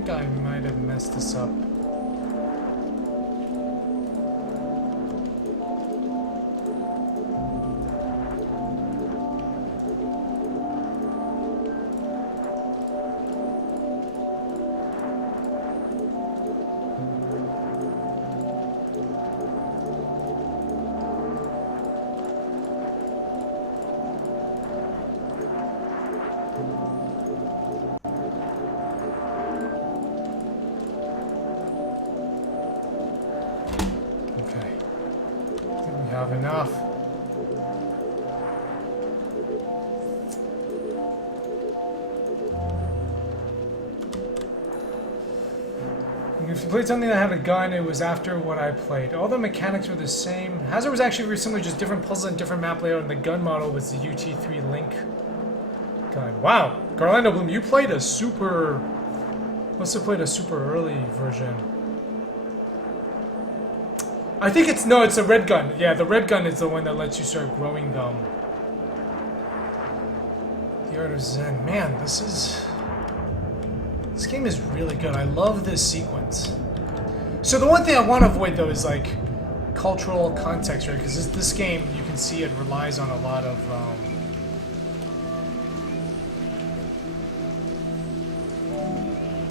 I might have messed this up. Enough. If you played something that had a gun, it was after what I played. All the mechanics were the same. Hazard was actually very similar, just different puzzles and different map layout, and the gun model was the UT3 Link gun. Wow, Garlando Bloom, you played a super... Must have played a super early version. I think it's... No, it's a red gun. Yeah, the red gun is the one that lets you start growing them. The Art of Zen. Man, this game is really good. I love this sequence. So the one thing I want to avoid, though, is, like, cultural context, right? Because this game, you can see it relies on a lot of...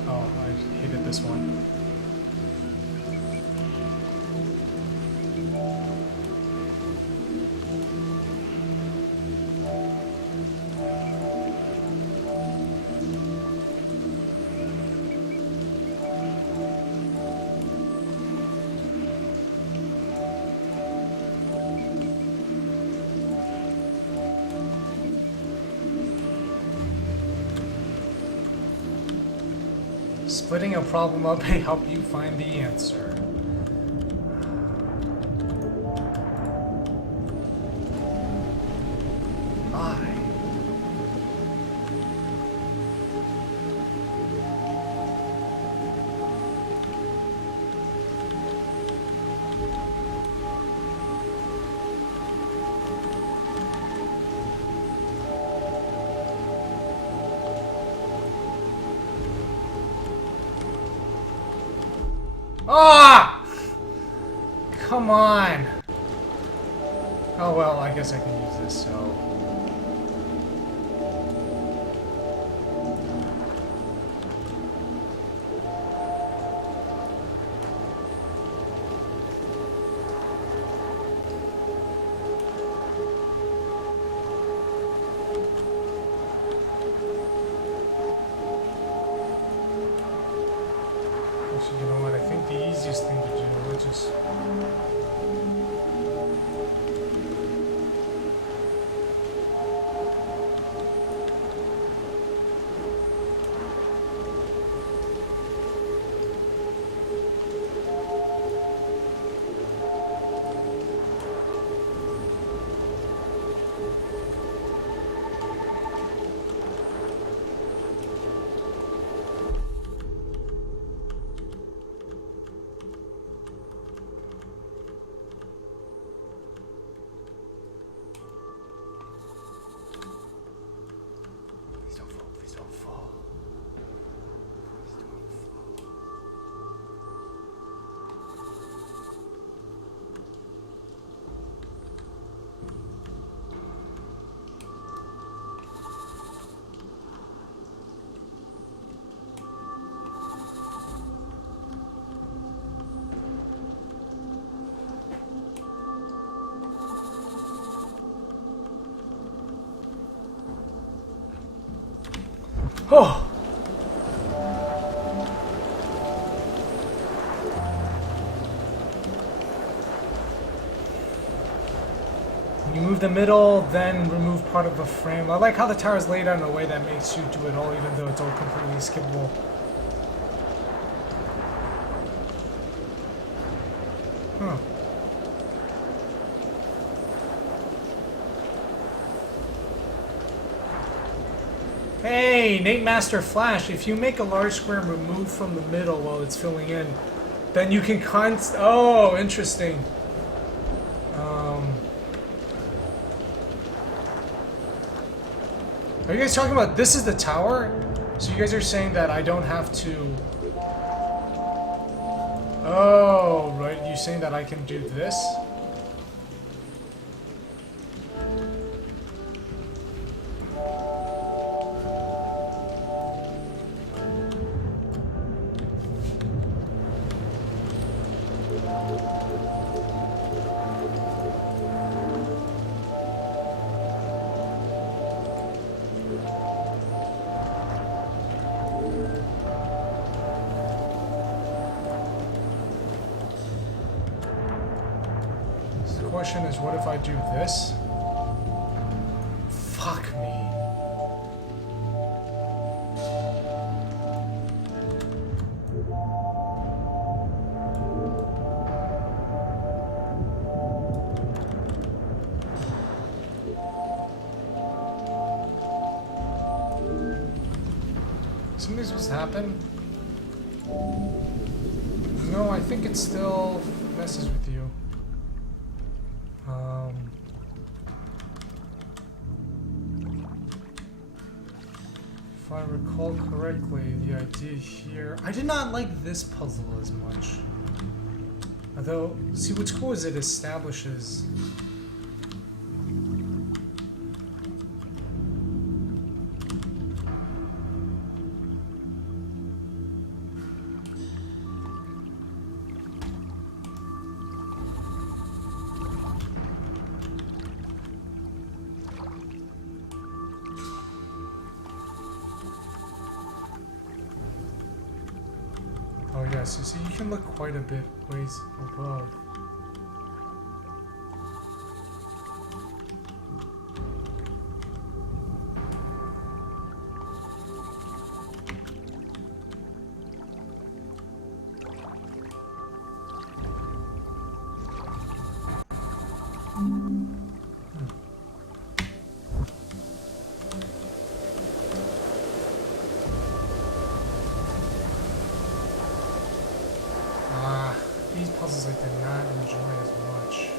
Oh, I hated this one. Splitting a problem up may help you find the answer. Ah! Come on! Oh well, I guess I can use this, so... You know what, I think the easiest thing to do, we'll just... Oh! When you move the middle, then remove part of a frame. I like how the tower is laid out in a way that makes you do it all, even though it's all completely skippable. Huh. Hey, Nate Master Flash, if you make a large square and remove from the middle while it's filling in, then you can oh, interesting. Are you guys talking about this is the tower? So you guys are saying that I don't have to... Oh, right, you're saying that I can do this? The question is, what if I do this? Fuck me. Something's supposed to happen? No, I think it still messes with you. If I recall correctly, the idea here... I did not like this puzzle as much. Although, see, what's cool is it establishes... Oh yes, you see, you can look quite a bit ways above. These puzzles I did not enjoy as much.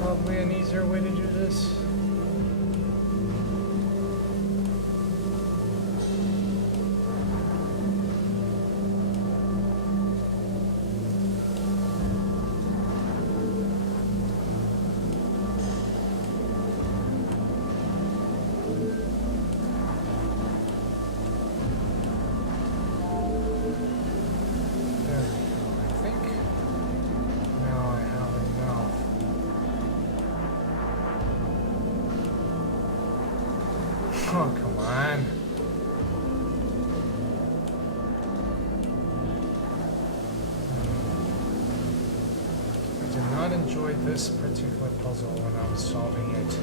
Probably an easier way to do this. Oh, come on. enjoyed this particular puzzle when I was solving it.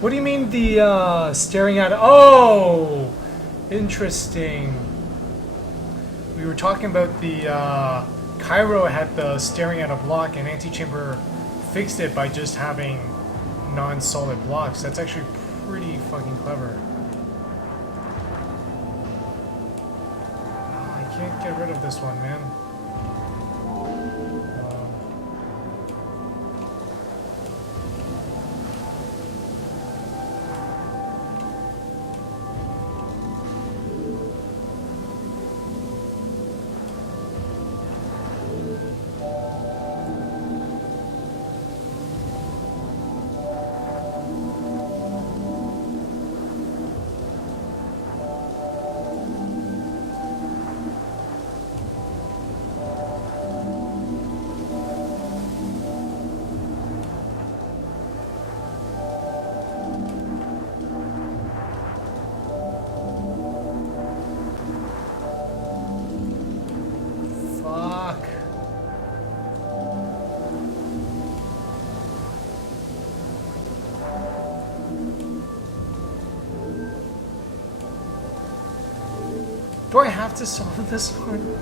What do you mean the staring at? Oh, interesting. We were talking about the Cairo had the staring at a block, and Antichamber fixed it by just having non-solid blocks. That's actually pretty fucking clever. Oh, I can't get rid of this one, man. Do I have to solve this one?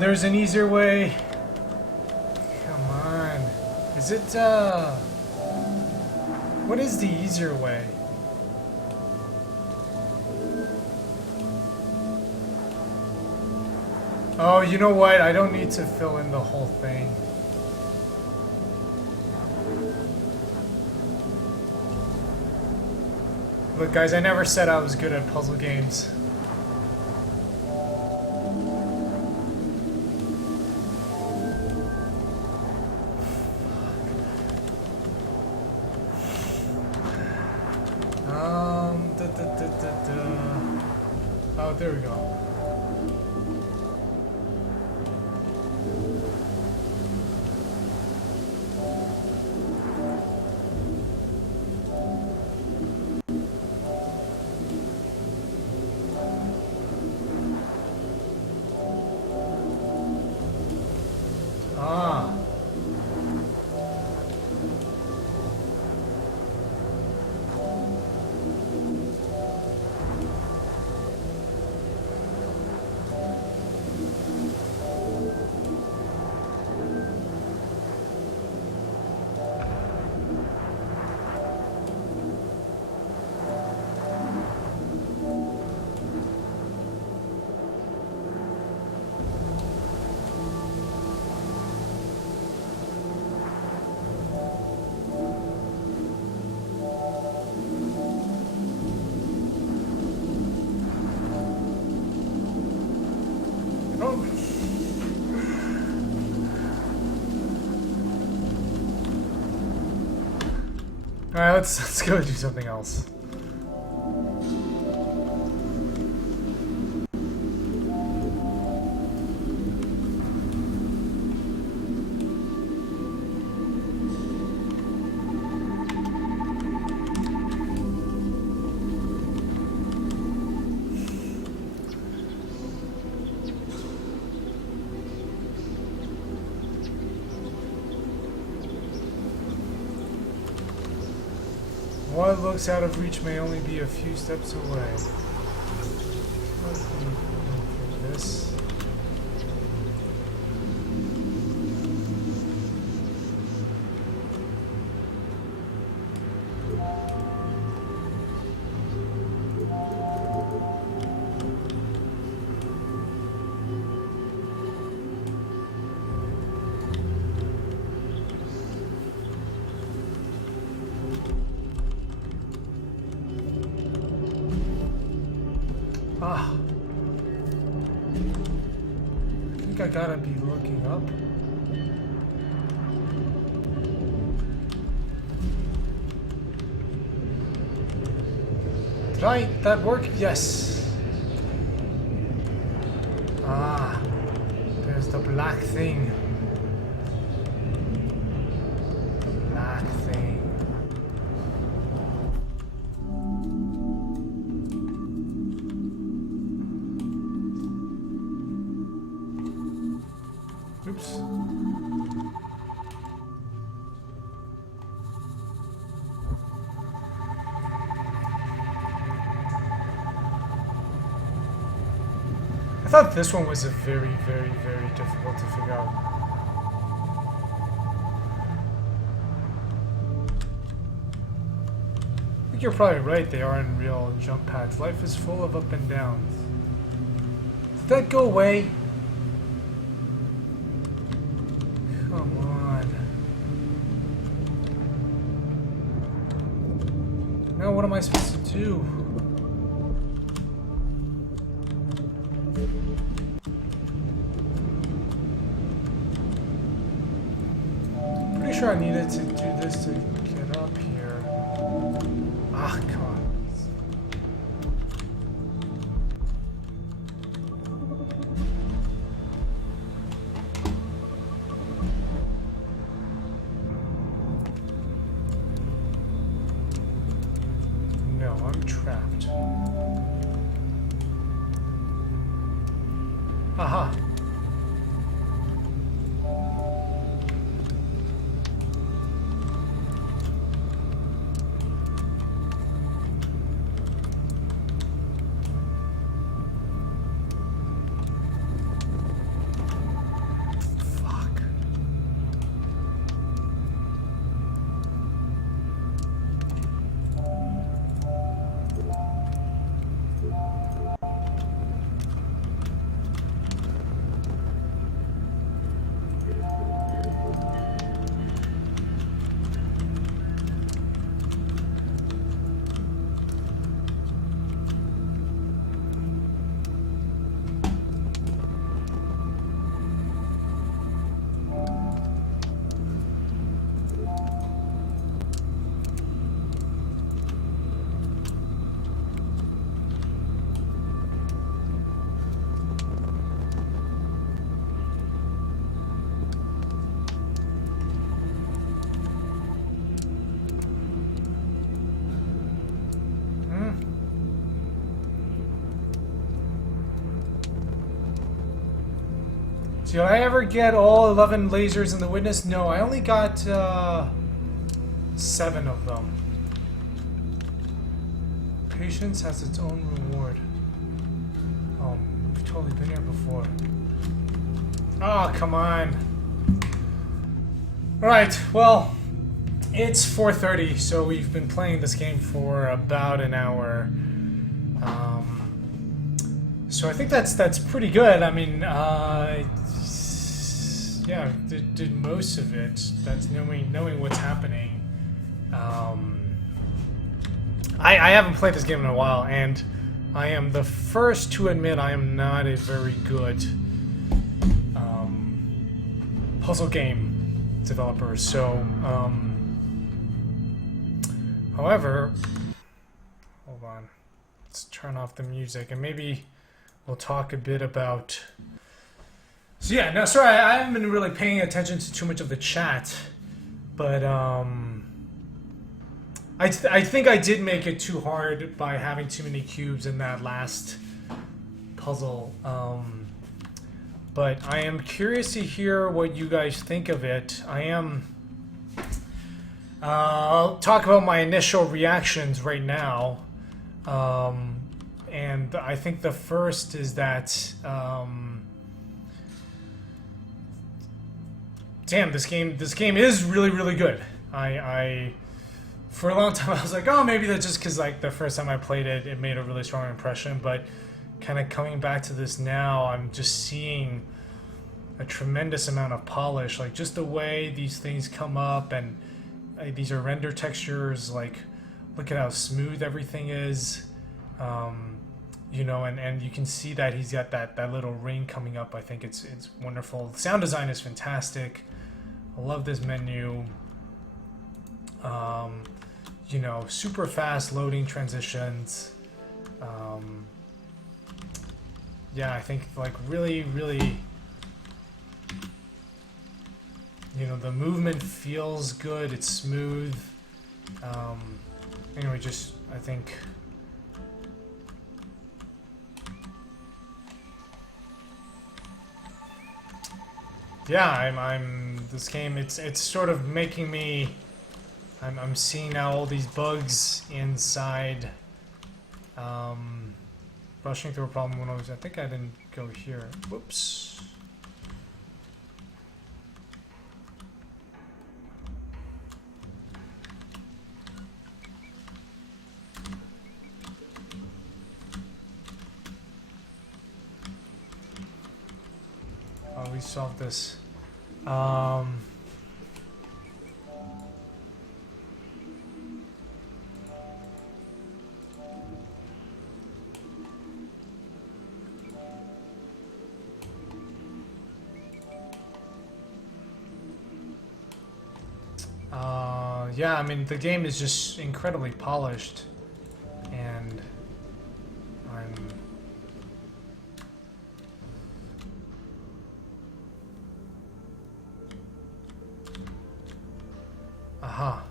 There's an easier way. Come on. Is it, what is the easier way? Oh, you know what? I don't need to fill in the whole thing. Look, guys, I never said I was good at puzzle games. Oh, there we go. Ah. Alright, let's go do something else. What looks out of reach may only be a few steps away. This. gotta be looking up? Did that work? Yes. Ah, there's the black thing. The black thing. Oops. I thought this one was a very, very, very difficult to figure out. I think you're probably right, they aren't real jump pads. Life is full of up and downs. Did that go away? Come on. Now what am I supposed to do? Pretty sure I needed to do this to get up here. Ah, come on. No, I'm trapped. Aha. Did I ever get all 11 lasers in the witness? No, I only got 7 of them. Patience has its own reward. Oh, we've totally been here before. Oh, come on. Alright, well, it's 4:30, so we've been playing this game for about an hour. So I think that's pretty good. I mean, yeah, did most of it. That's knowing what's happening. I haven't played this game in a while, and I am the first to admit I am not a very good puzzle game developer. So, however, hold on, let's turn off the music, and maybe we'll talk a bit about. So yeah, no, sorry, I haven't been really paying attention to too much of the chat, but I think I did make it too hard by having too many cubes in that last puzzle. But I am curious to hear what you guys think of it. I'll talk about my initial reactions right now, and I think the first is that. Damn, this game is really, really good. I for a long time I was like, oh, maybe that's just because like the first time I played it, it made a really strong impression. But kind of coming back to this now, I'm just seeing a tremendous amount of polish. Like just the way these things come up, and these are render textures. Like, look at how smooth everything is. you know, and you can see that he's got that little ring coming up. I think it's wonderful. The sound design is fantastic. I love this menu. You know, super fast loading transitions. Yeah, I think like really, you know, the movement feels good. It's smooth. Anyway, just I think. Yeah, I'm this game. It's sort of making me. I'm seeing now all these bugs inside. Rushing through a problem when I think I didn't go here. Whoops. Oh, we solved this. Yeah, I mean, the game is just incredibly polished, and I'm... Aha.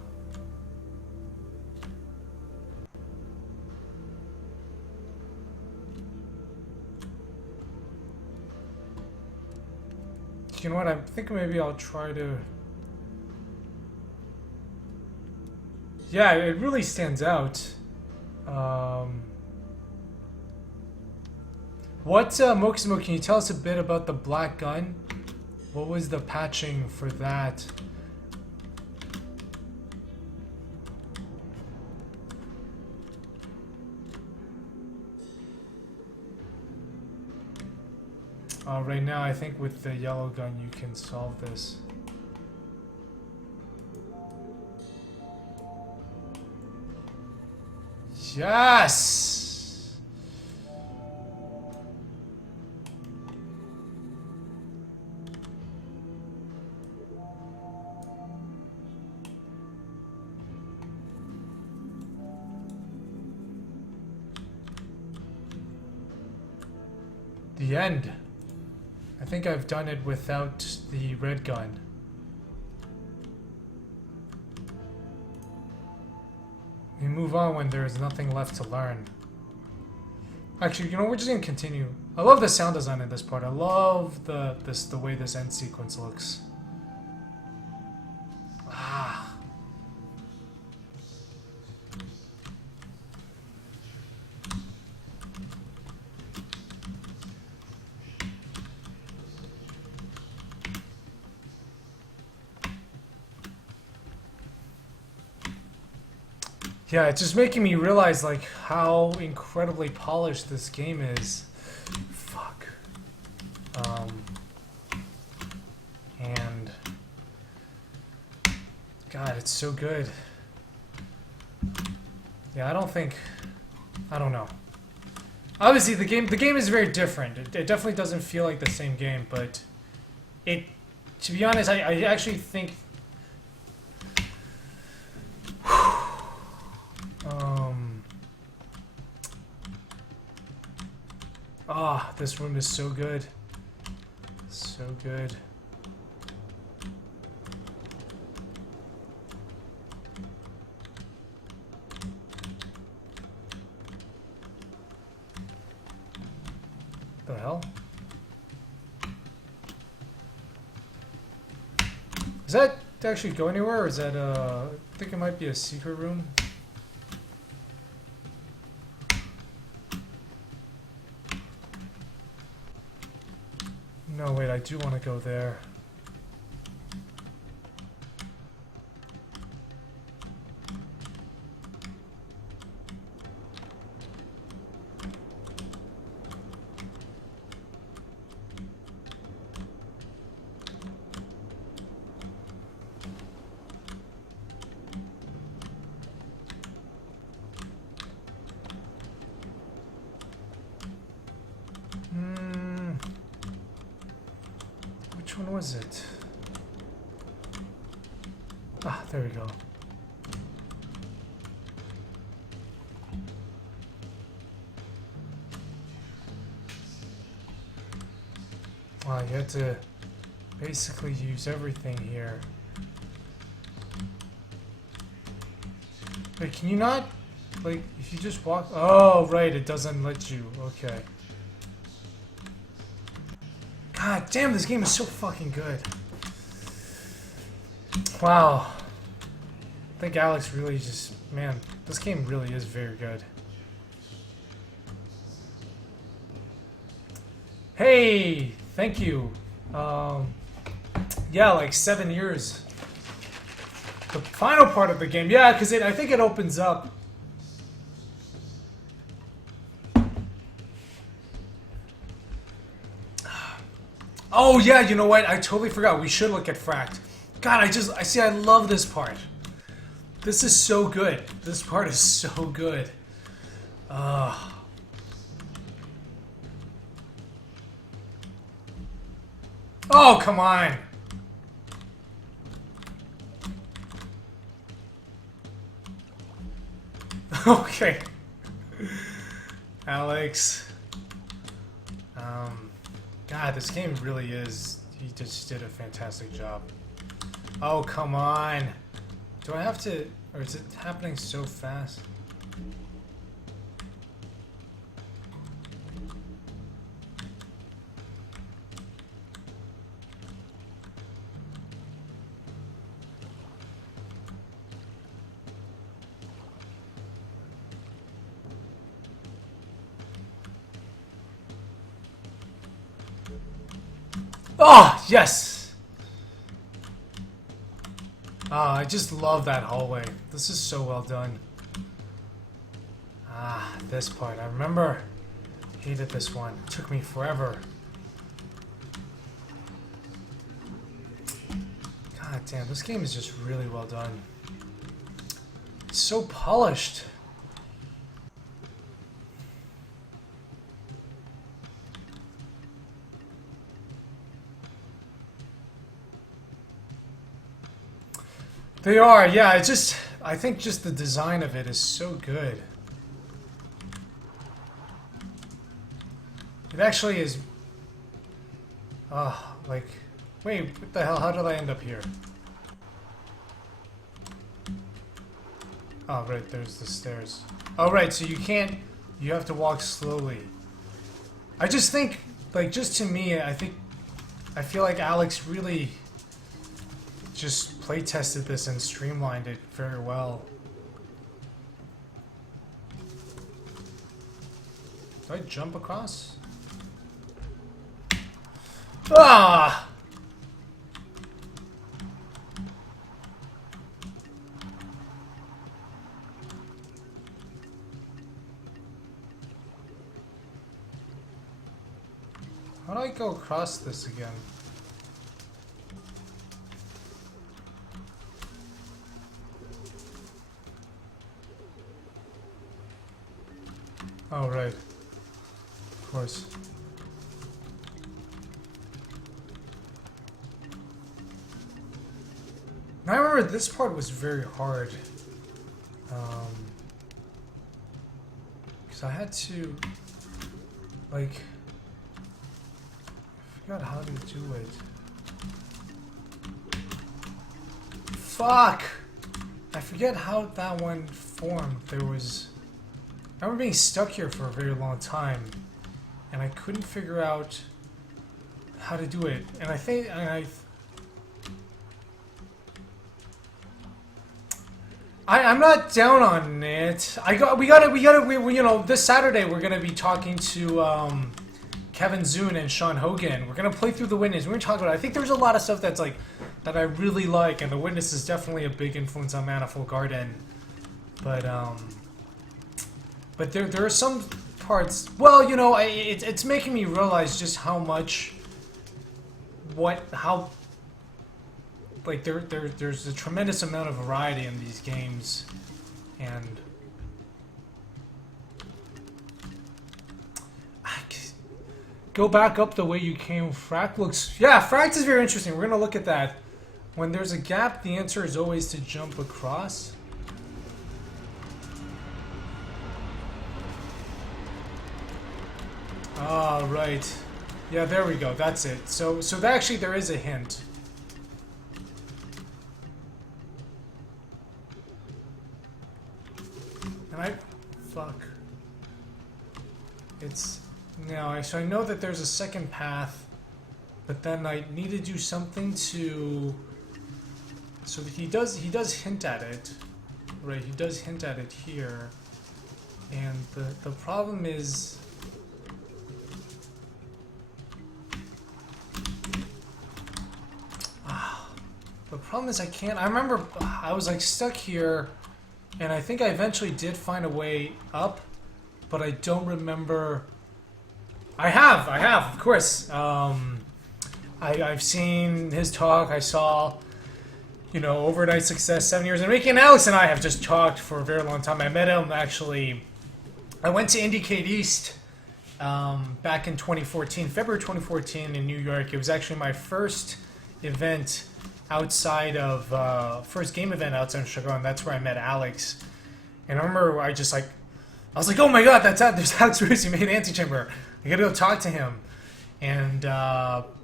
You know what, I think maybe I'll try to... Yeah, it really stands out. Mokisumo, can you tell us a bit about the black gun? What was the patching for that? Right now, I think with the yellow gun you can solve this. Yes! The end. I think I've done it without the red gun. We move on when there is nothing left to learn. Actually, you know, we're just gonna continue. I love the sound design in this part. I love the way this end sequence looks. Ah. Yeah, it's just making me realize like how incredibly polished this game is. Fuck. And God, it's so good. Yeah, I don't know. Obviously, the game is very different. It definitely doesn't feel like the same game, but to be honest, I actually think. This room is so good. So good. The hell? Does that actually go anywhere, or is that I think it might be a secret room. No, wait, I do want to go there. was it? Ah, there we go. Wow, you have to basically use everything here. Wait, can you not, like, if you just walk... Oh, right, it doesn't let you. Okay. God damn, this game is so fucking good. Wow. I think Alex really just... Man, this game really is very good. Hey! Thank you. Yeah, like 7 years. The final part of the game. Yeah, because I think it opens up. Oh, yeah, you know what? I totally forgot. We should look at Fract. God, I see, I love this part. This is so good. This part is so good. Oh, come on. Okay. Alex. God, this game really is... He just did a fantastic job. Oh, come on. Do I have to... Or is it happening so fast? Oh, yes! Ah, I just love that hallway. This is so well done. Ah, this part. I remember. Hated this one. It took me forever. God damn, this game is just really well done. It's so polished. They are, yeah, it's just, I think just the design of it is so good. It actually is, like, wait, what the hell, how did I end up here? Oh, right, there's the stairs. Oh, right, so you can't, you have to walk slowly. I just think, like, just to me, I feel like Alex really just play tested this and streamlined it very well. Do I jump across? Ah! How do I go across this again? Oh, right. Of course. Now I remember this part was very hard. Because I had to, like, I forgot how to do it. Fuck! I forget how that one formed. There was... I remember being stuck here for a very long time, and I couldn't figure out how to do it. And I think I'm not down on it. We you know, this Saturday we're gonna be talking to Kevin Zune and Sean Hogan. We're gonna play through The Witness. We're gonna talk about it. I think there's a lot of stuff that's like that I really like, and The Witness is definitely a big influence on Manifold Garden. But there are some parts. Well, you know, it's making me realize just how much, like there's a tremendous amount of variety in these games, and Go back up the way you came. Fract looks... Yeah, Fract is very interesting. We're going to look at that. When there's a gap, the answer is always to jump across. Ah, right. Yeah, there we go. That's it. So actually there is a hint. And fuck. It's... No, so I know that there's a second path, but then I need to do something to... So he does hint at it. Right, he does hint at it here. And the problem is... The problem is I can't... I remember I was like stuck here, and I think I eventually did find a way up, but I don't remember... I have, of course. I've seen his talk. I saw, you know, Overnight Success, 7 years in making. Alex and I have just talked for a very long time. I met him, actually. I went to Indiecade East back in 2014, February 2014 in New York. It was actually my first event outside of, first game event outside of Chicago, and that's where I met Alex. And I remember I was like, oh my god, there's Alex Ruiz, he made Antichamber. I gotta go talk to him. And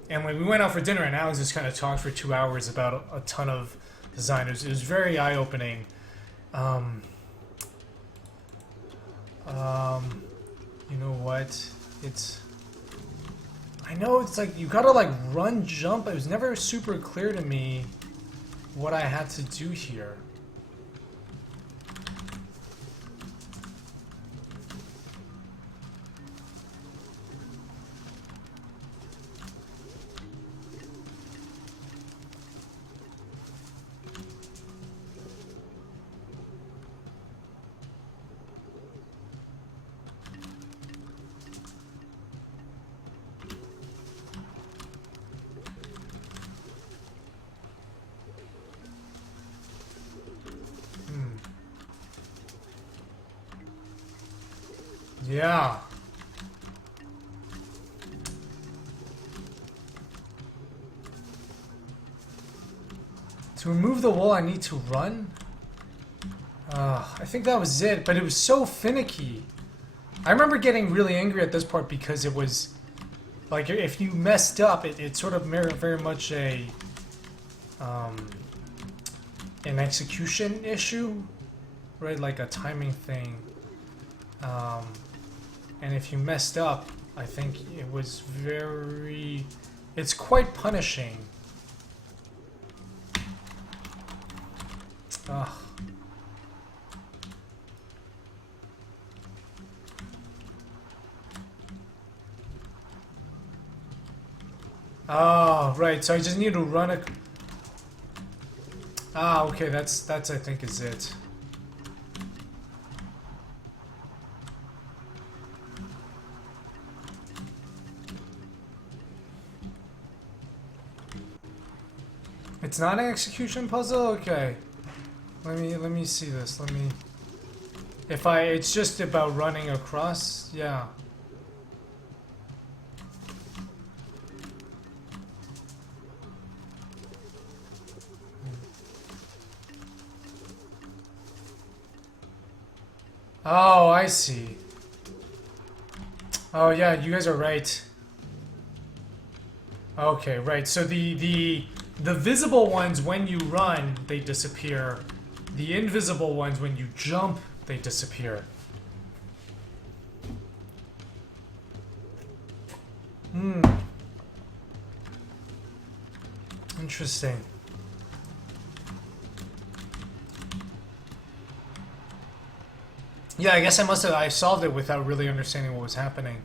when we went out for dinner, and Alex just kind of talked for 2 hours about a ton of designers. It was very eye-opening. You know what? I know it's like, you gotta like run, jump. It was never super clear to me what I had to do here. Yeah. To remove the wall, I need to run? I think that was it, but it was so finicky. I remember getting really angry at this part because it was... Like, if you messed up, it sort of very much an execution issue, right? Like a timing thing. And if you messed up, I think it was very... It's quite punishing. Ugh. Oh, right. So I just need to run a... Ah, okay. That's I think is it. It's not an execution puzzle? Okay. Let me see this. It's just about running across? Yeah. Oh, I see. Oh yeah, you guys are right. Okay, right. So the visible ones, when you run, they disappear. The invisible ones, when you jump, they disappear. Interesting. Yeah, I guess I solved it without really understanding what was happening.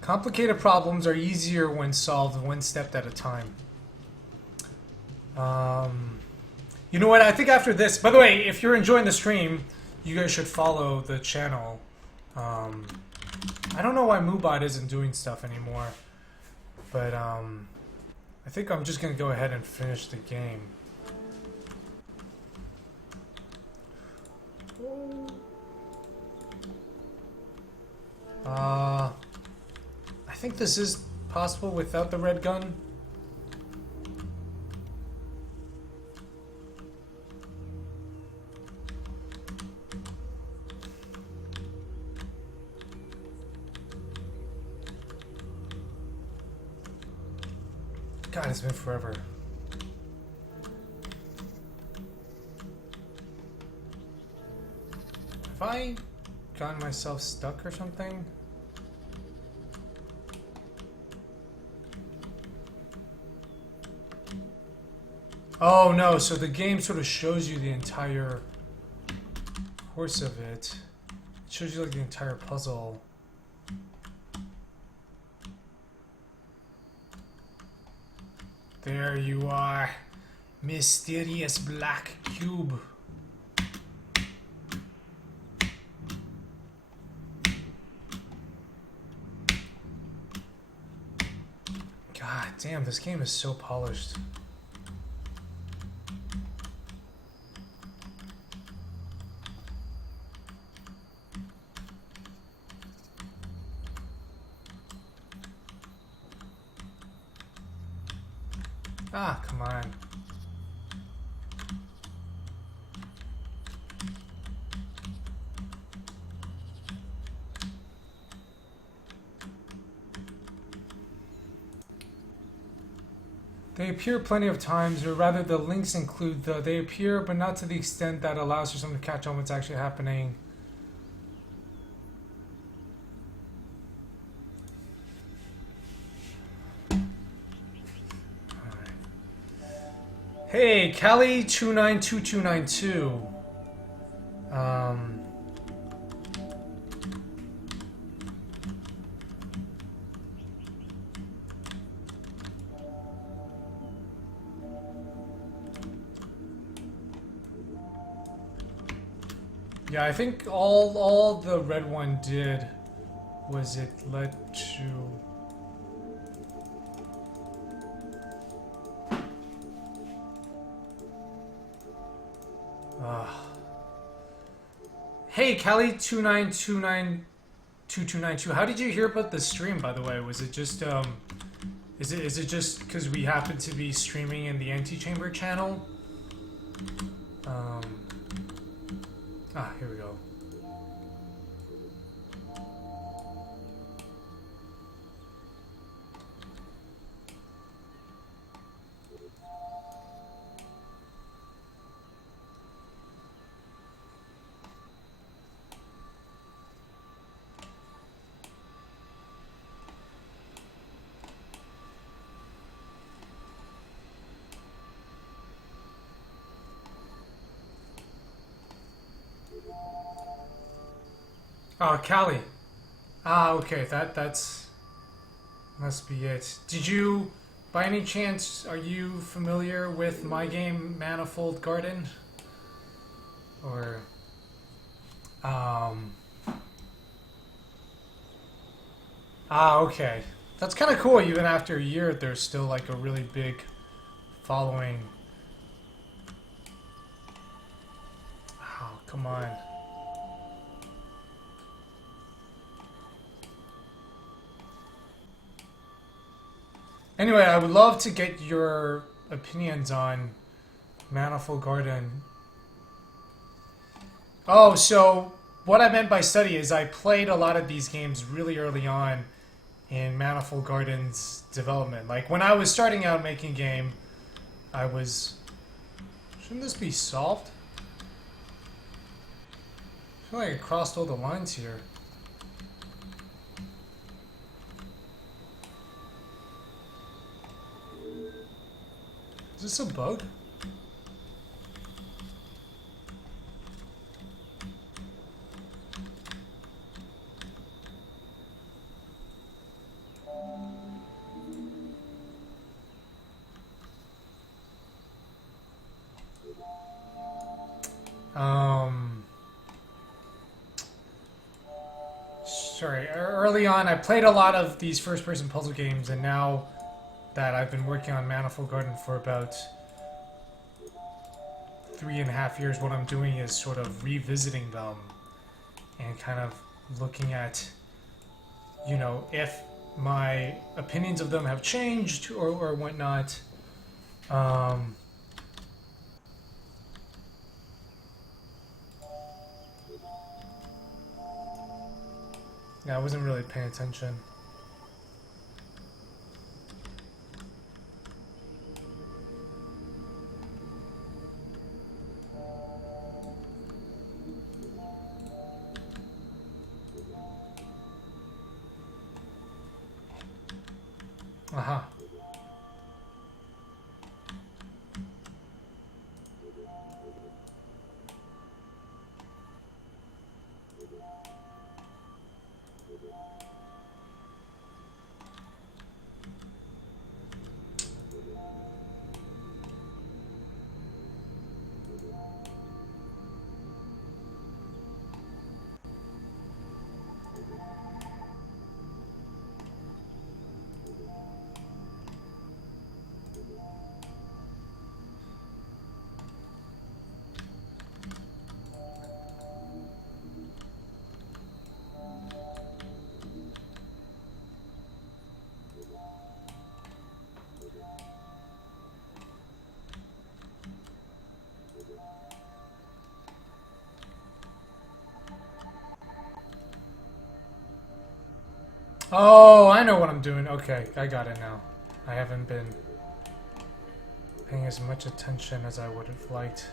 Complicated problems are easier when solved one step at a time. You know what? I think after this... By the way, if you're enjoying the stream, you guys should follow the channel. I don't know why Moobot isn't doing stuff anymore. But, I think I'm just going to go ahead and finish the game. I think this is possible without the red gun. God, it's been forever. Have I gotten myself stuck or something? Oh no, so the game sort of shows you the entire course of it. It shows you like the entire puzzle. There you are, mysterious black cube. God damn, this game is so polished. Ah, come on. They appear plenty of times, or rather the links include they appear, but not to the extent that allows for someone to catch on what's actually happening. Hey, Callie292292. Yeah, I think all the red one did was it let you. Hey, Callie29292292. How did you hear about the stream, by the way? Was it just is it just because we happen to be streaming in the Antichamber channel? Here we go. Oh, Callie. Okay, that's must be it. Did you, by any chance, are you familiar with my game Manifold Garden? Or okay. That's kind of cool. Even after a year, there's still like a really big following. Oh, come on. Anyway, I would love to get your opinions on Manifold Garden. Oh, so what I meant by study is I played a lot of these games really early on in Manifold Garden's development. Like when I was starting out making game, I was... Shouldn't this be solved? I feel like I crossed all the lines here. Is this a bug? Sorry, early on I played a lot of these first-person puzzle games, and now that I've been working on Manifold Garden for about 3.5 years, what I'm doing is sort of revisiting them and kind of looking at you know, if my opinions of them have changed or whatnot. Yeah, I wasn't really paying attention. Aha. Oh, I know what I'm doing. Okay, I got it now. I haven't been paying as much attention as I would have liked.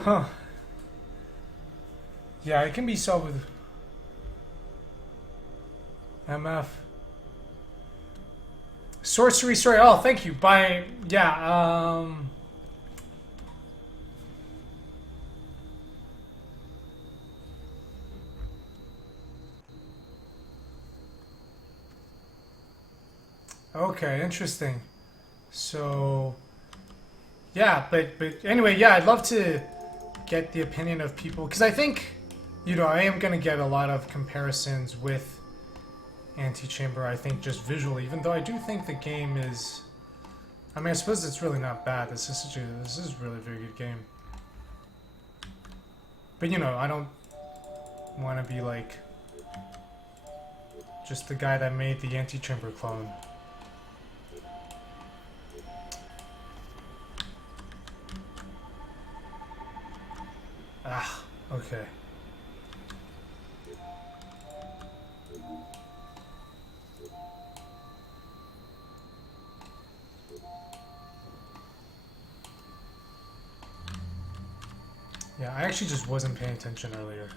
Huh. Yeah, it can be solved with MF. Sorcery Story. Oh, thank you. Okay, interesting. So, yeah, but anyway, yeah, I'd love to get the opinion of people because I think, you know, I am gonna get a lot of comparisons with Antichamber. I think just visually, even though I do think the game is. I mean, I suppose it's really not bad. This is really a very good game. But you know, I don't want to be like just the guy that made the Antichamber clone. Ah, okay. Yeah, I actually just wasn't paying attention earlier.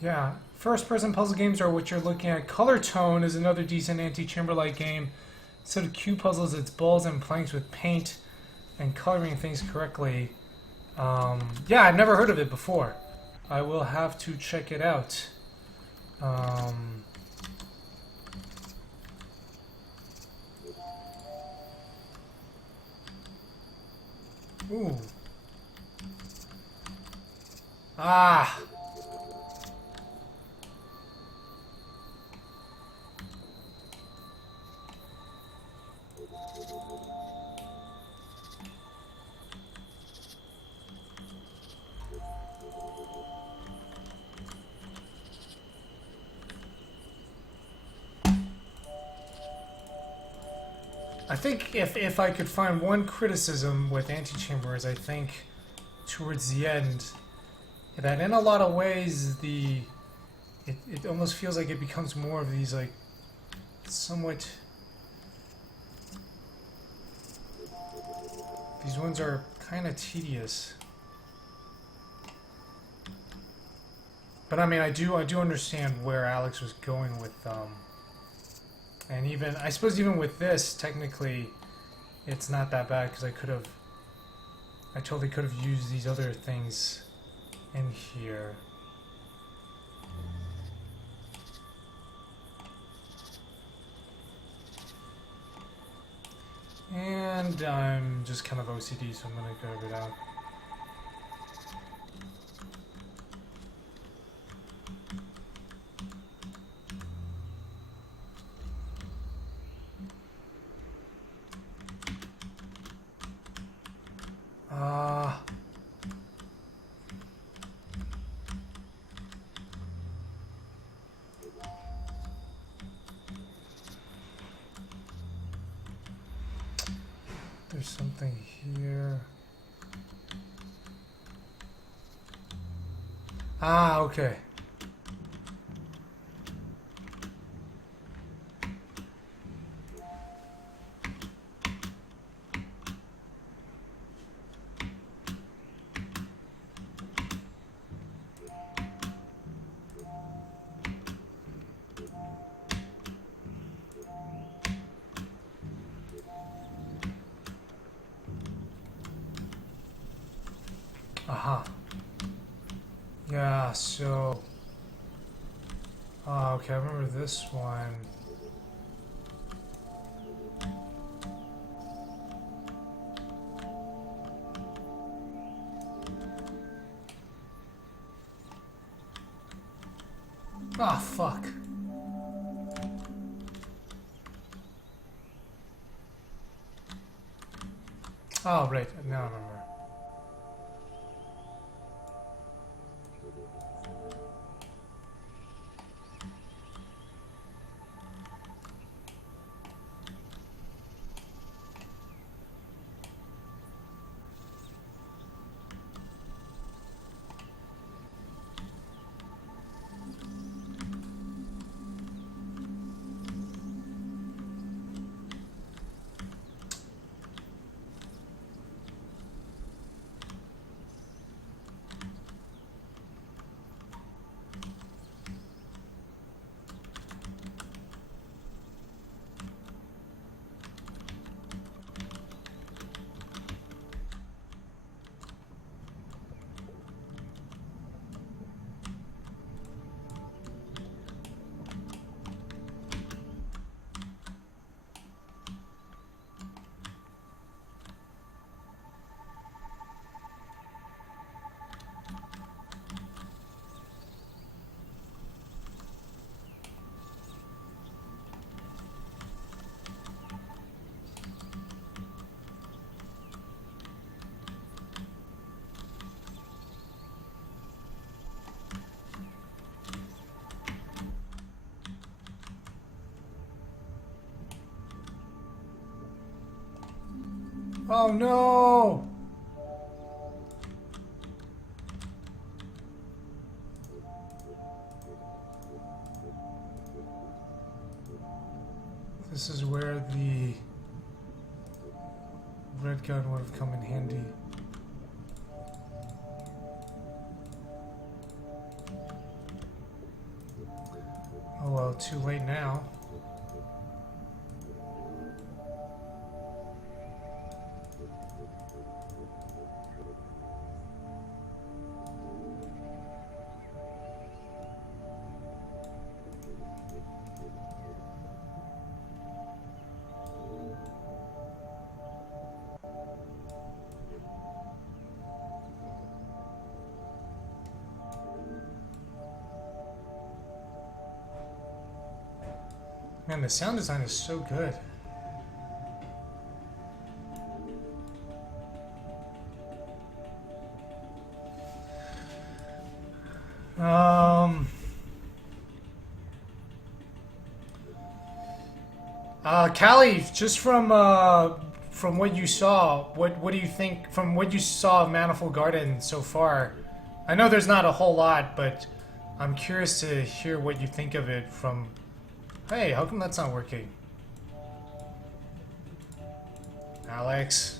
Yeah, first-person puzzle games are what you're looking at. Color Tone is another decent Antichamber-like game. Instead of cube puzzles, it's balls and planks with paint and coloring things correctly. Yeah, I've never heard of it before. I will have to check it out. Ooh. Ah. I think if I could find one criticism with Antichamber is I think towards the end that in a lot of ways it almost feels like it becomes more of these like somewhat these ones are kind of tedious. But I mean I do understand where Alex was going with and even I suppose even with this technically it's not that bad because I totally could have used these other things in here. And I'm just kind of OCD, so I'm going to go it out. There's something here. Okay. Aha. Yeah, so... okay, I remember this one. Fuck. Oh, right. Now I remember. Oh no! This is where the red gun would have come in handy. Oh well, too late now. Man, the sound design is so good. Callie, just from what you saw, what do you think from what you saw of Manifold Garden so far? I know there's not a whole lot, but I'm curious to hear what you think of it from. Hey, how come that's not working? Alex.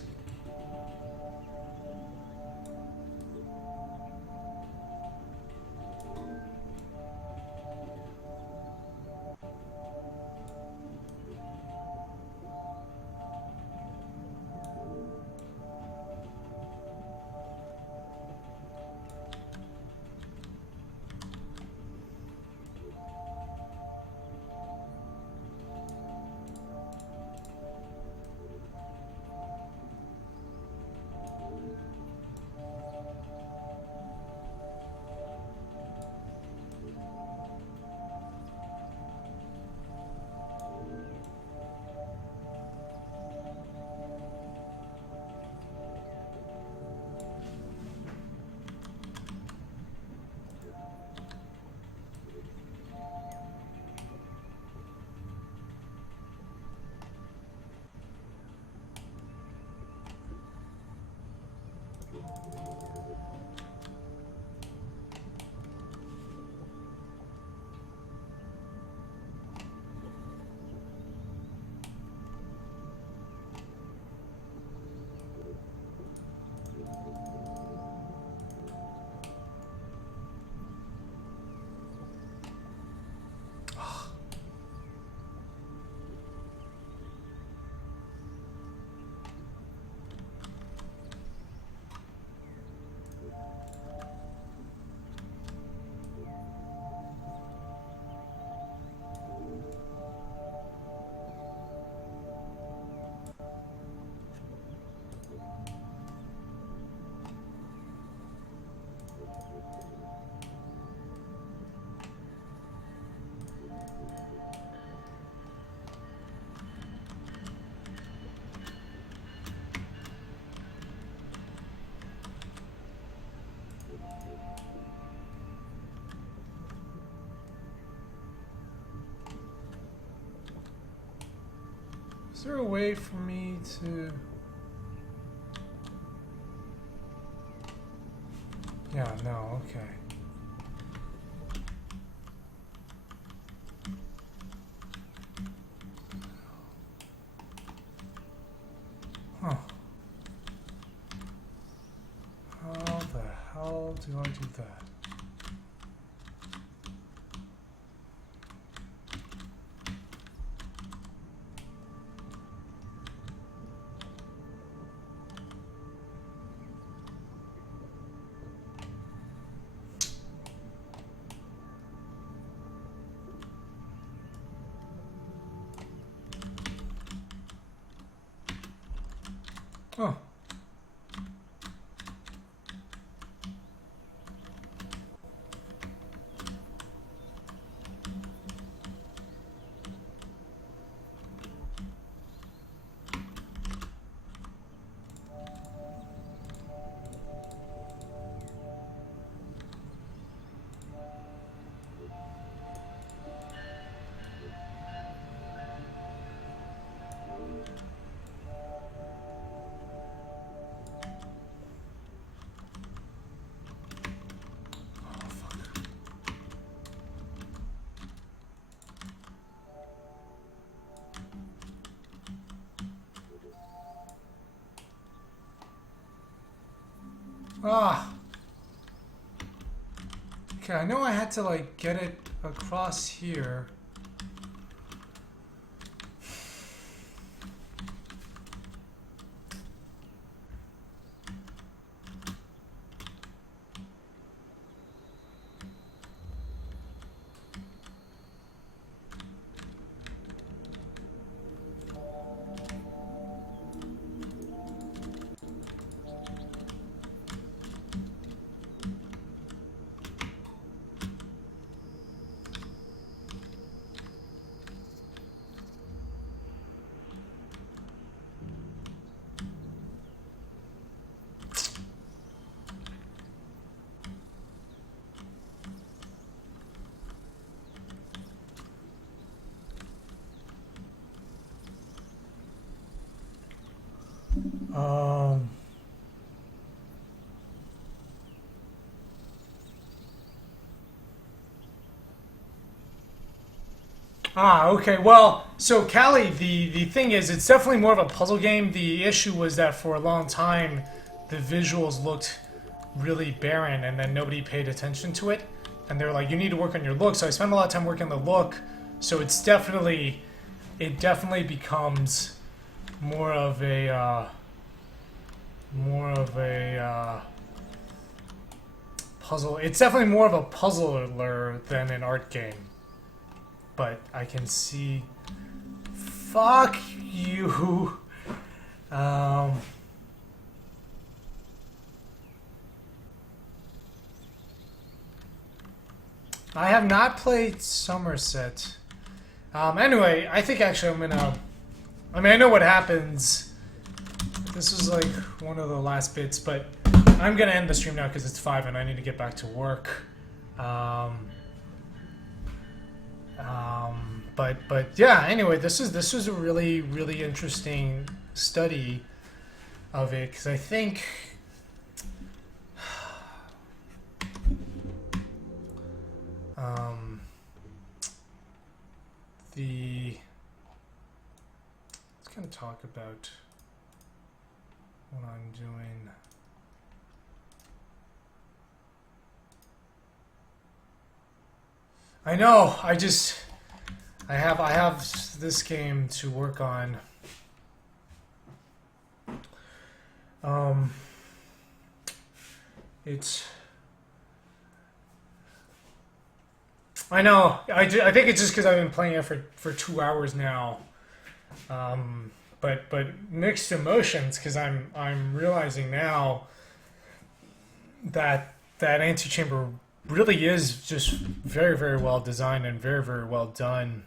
Is there a way for me to... Yeah, no, okay. Huh. How the hell do I do that? Oh. Ah. Okay, I know I had to like get it across here. Ah, okay. Well, so Callie, the thing is, it's definitely more of a puzzle game. The issue was that for a long time, the visuals looked really barren, and then nobody paid attention to it. And they're like, you need to work on your look. So I spent a lot of time working on the look. So it definitely becomes more of a, puzzle. It's definitely more of a puzzler than an art game. But I can see. Fuck you. I have not played Somerset. Anyway, I think actually I'm gonna. I mean, I know what happens. This is like one of the last bits, but I'm gonna end the stream now because it's 5 and I need to get back to work. But yeah. Anyway, this was a really interesting study of it because I think let's kind of talk about what I'm doing. I know. I have this game to work on. It's. I know. I think it's just because I've been playing it for 2 hours now. But mixed emotions because I'm realizing now that Antichamber really is just very well designed and very well done.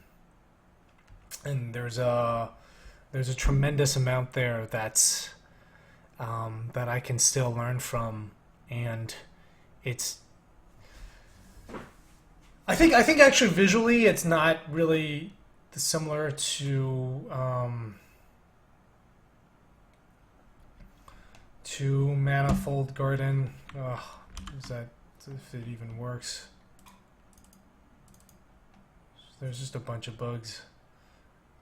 And there's a tremendous amount there that's that I can still learn from, and it's. I think actually visually it's not really similar to Manifold Garden. Ugh, is that if it even works? There's just a bunch of bugs,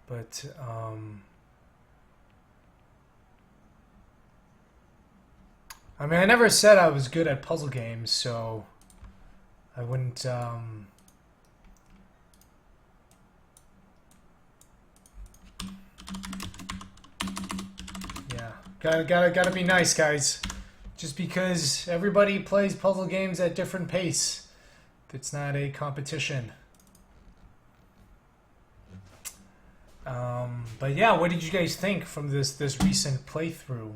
but I mean, I never said I was good at puzzle games, so I wouldn't. Yeah, gotta be nice, guys. Just because everybody plays puzzle games at different pace, it's not a competition. But yeah, what did you guys think from this recent playthrough?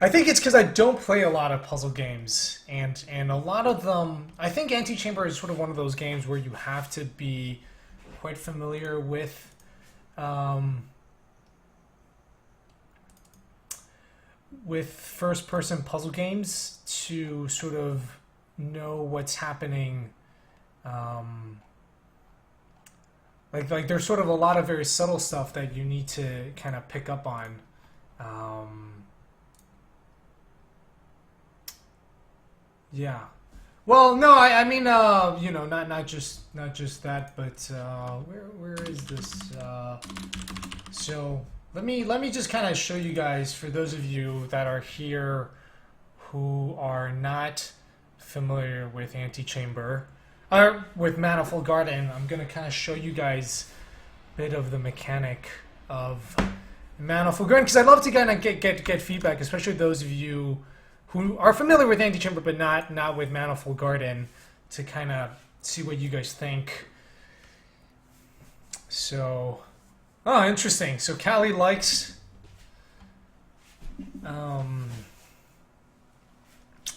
I think it's because I don't play a lot of puzzle games, and a lot of them. I think Antichamber is sort of one of those games where you have to be quite familiar with first-person puzzle games to sort of know what's happening. Like there's sort of a lot of very subtle stuff that you need to kind of pick up on. Yeah. Well, no, I mean, you know, not just that, but where is this? So let me just kind of show you guys, for those of you that are here who are not familiar with Antichamber or with Manifold Garden. I'm gonna kind of show you guys a bit of the mechanic of Manifold Garden because I'd love to kind of get feedback, especially those of you who are familiar with Antichamber but not with Manifold Garden, to kind of see what you guys think. So, oh, interesting. So Callie likes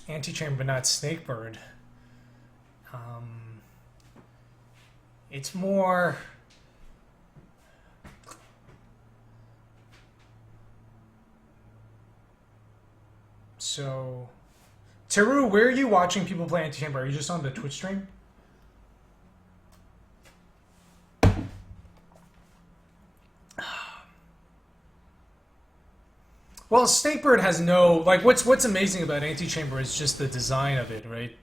Antichamber but not Snakebird. It's more. So, Teru, where are you watching people play Antichamber? Are you just on the Twitch stream? Well, Snakebird has no like. What's amazing about Antichamber is just the design of it, right?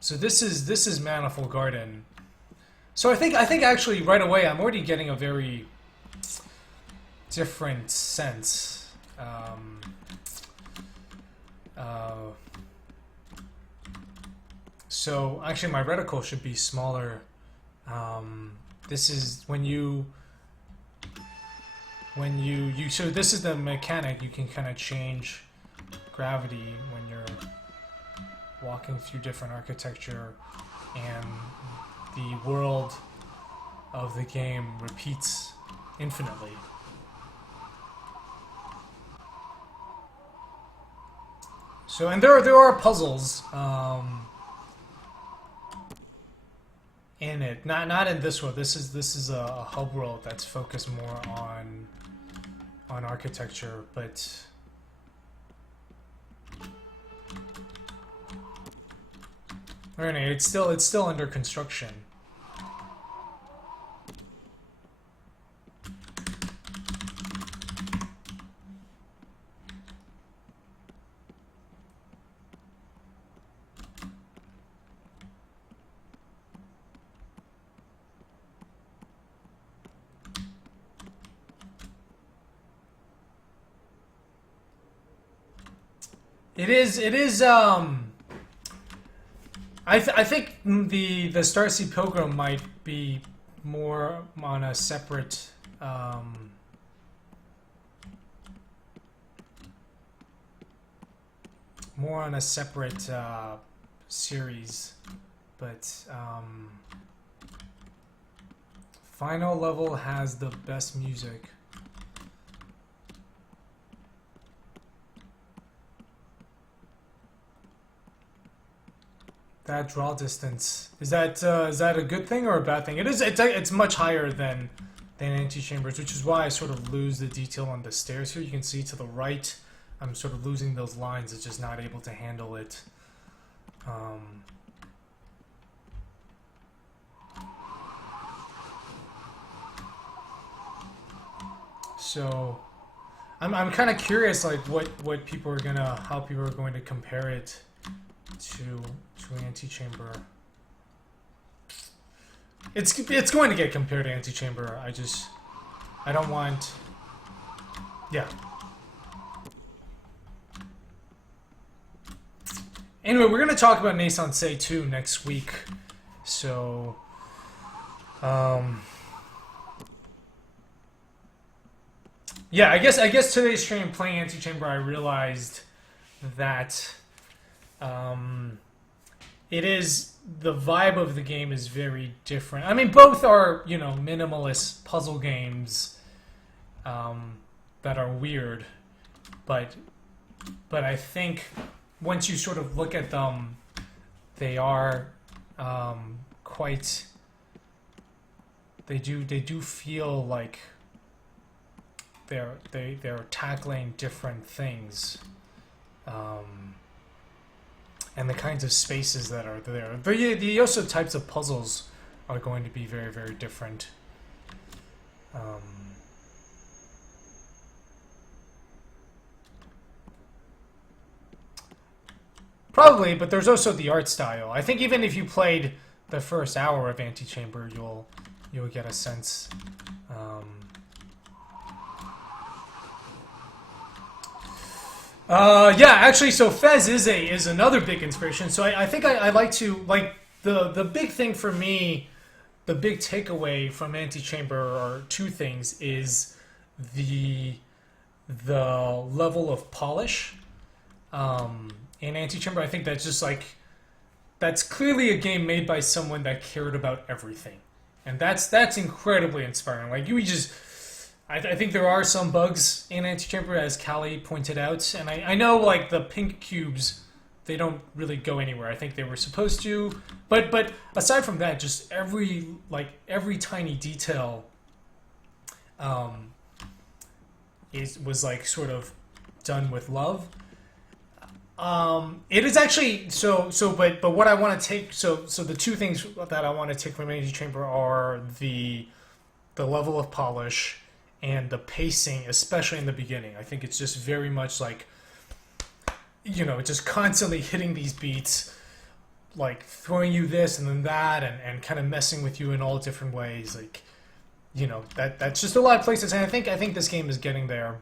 So this is Manifold Garden. So I think actually right away I'm already getting a very different sense. So actually my reticle should be smaller. This is when you so this is the mechanic. You can kind of change gravity when you're walking through different architecture, and the world of the game repeats infinitely. So, and there are puzzles in it. Not in this world. This is a hub world that's focused more on architecture, but anyway, it's still under construction. It is I think the Starseed Pilgrim might be more on a separate series, but final level has the best music. That draw distance, is that a good thing or a bad thing? It is. It's much higher than Antichambers, which is why I sort of lose the detail on the stairs here. You can see to the right, I'm sort of losing those lines. It's just not able to handle it. So, I'm kind of curious, like what people are gonna, how people are going to compare it to Antichamber. It's going to get compared to Antichamber. I don't want. Yeah. Anyway, we're gonna talk about Naissance 2 next week. So, yeah, I guess today's stream playing Antichamber, I realized that it is, the vibe of the game is very different. I mean, both are, you know, minimalist puzzle games that are weird, but I think once you sort of look at them, they are quite. They do feel like they're tackling different things. And the kinds of spaces that are there. The also types of puzzles are going to be very, very different. Probably, but there's also the art style. I think even if you played the first hour of Antichamber, you'll get a sense. Yeah, actually, so Fez is another big inspiration. So I think I like to, like, the big thing for me, the big takeaway from Antichamber are two things: is the level of polish. In Antichamber, I think that's just like, that's clearly a game made by someone that cared about everything, and that's incredibly inspiring. Like, I think there are some bugs in Antichamber, as Callie pointed out, and I know, like, the pink cubes, they don't really go anywhere. I think they were supposed to, but aside from that, just every tiny detail was like sort of done with love. It is actually but what I want to take, so the two things that I want to take from Antichamber are the level of polish and the pacing, especially in the beginning. I think it's just very much like, just constantly hitting these beats, like throwing you this and then that, and kind of messing with you in all different ways. Like, that's just a lot of places, and I think this game is getting there.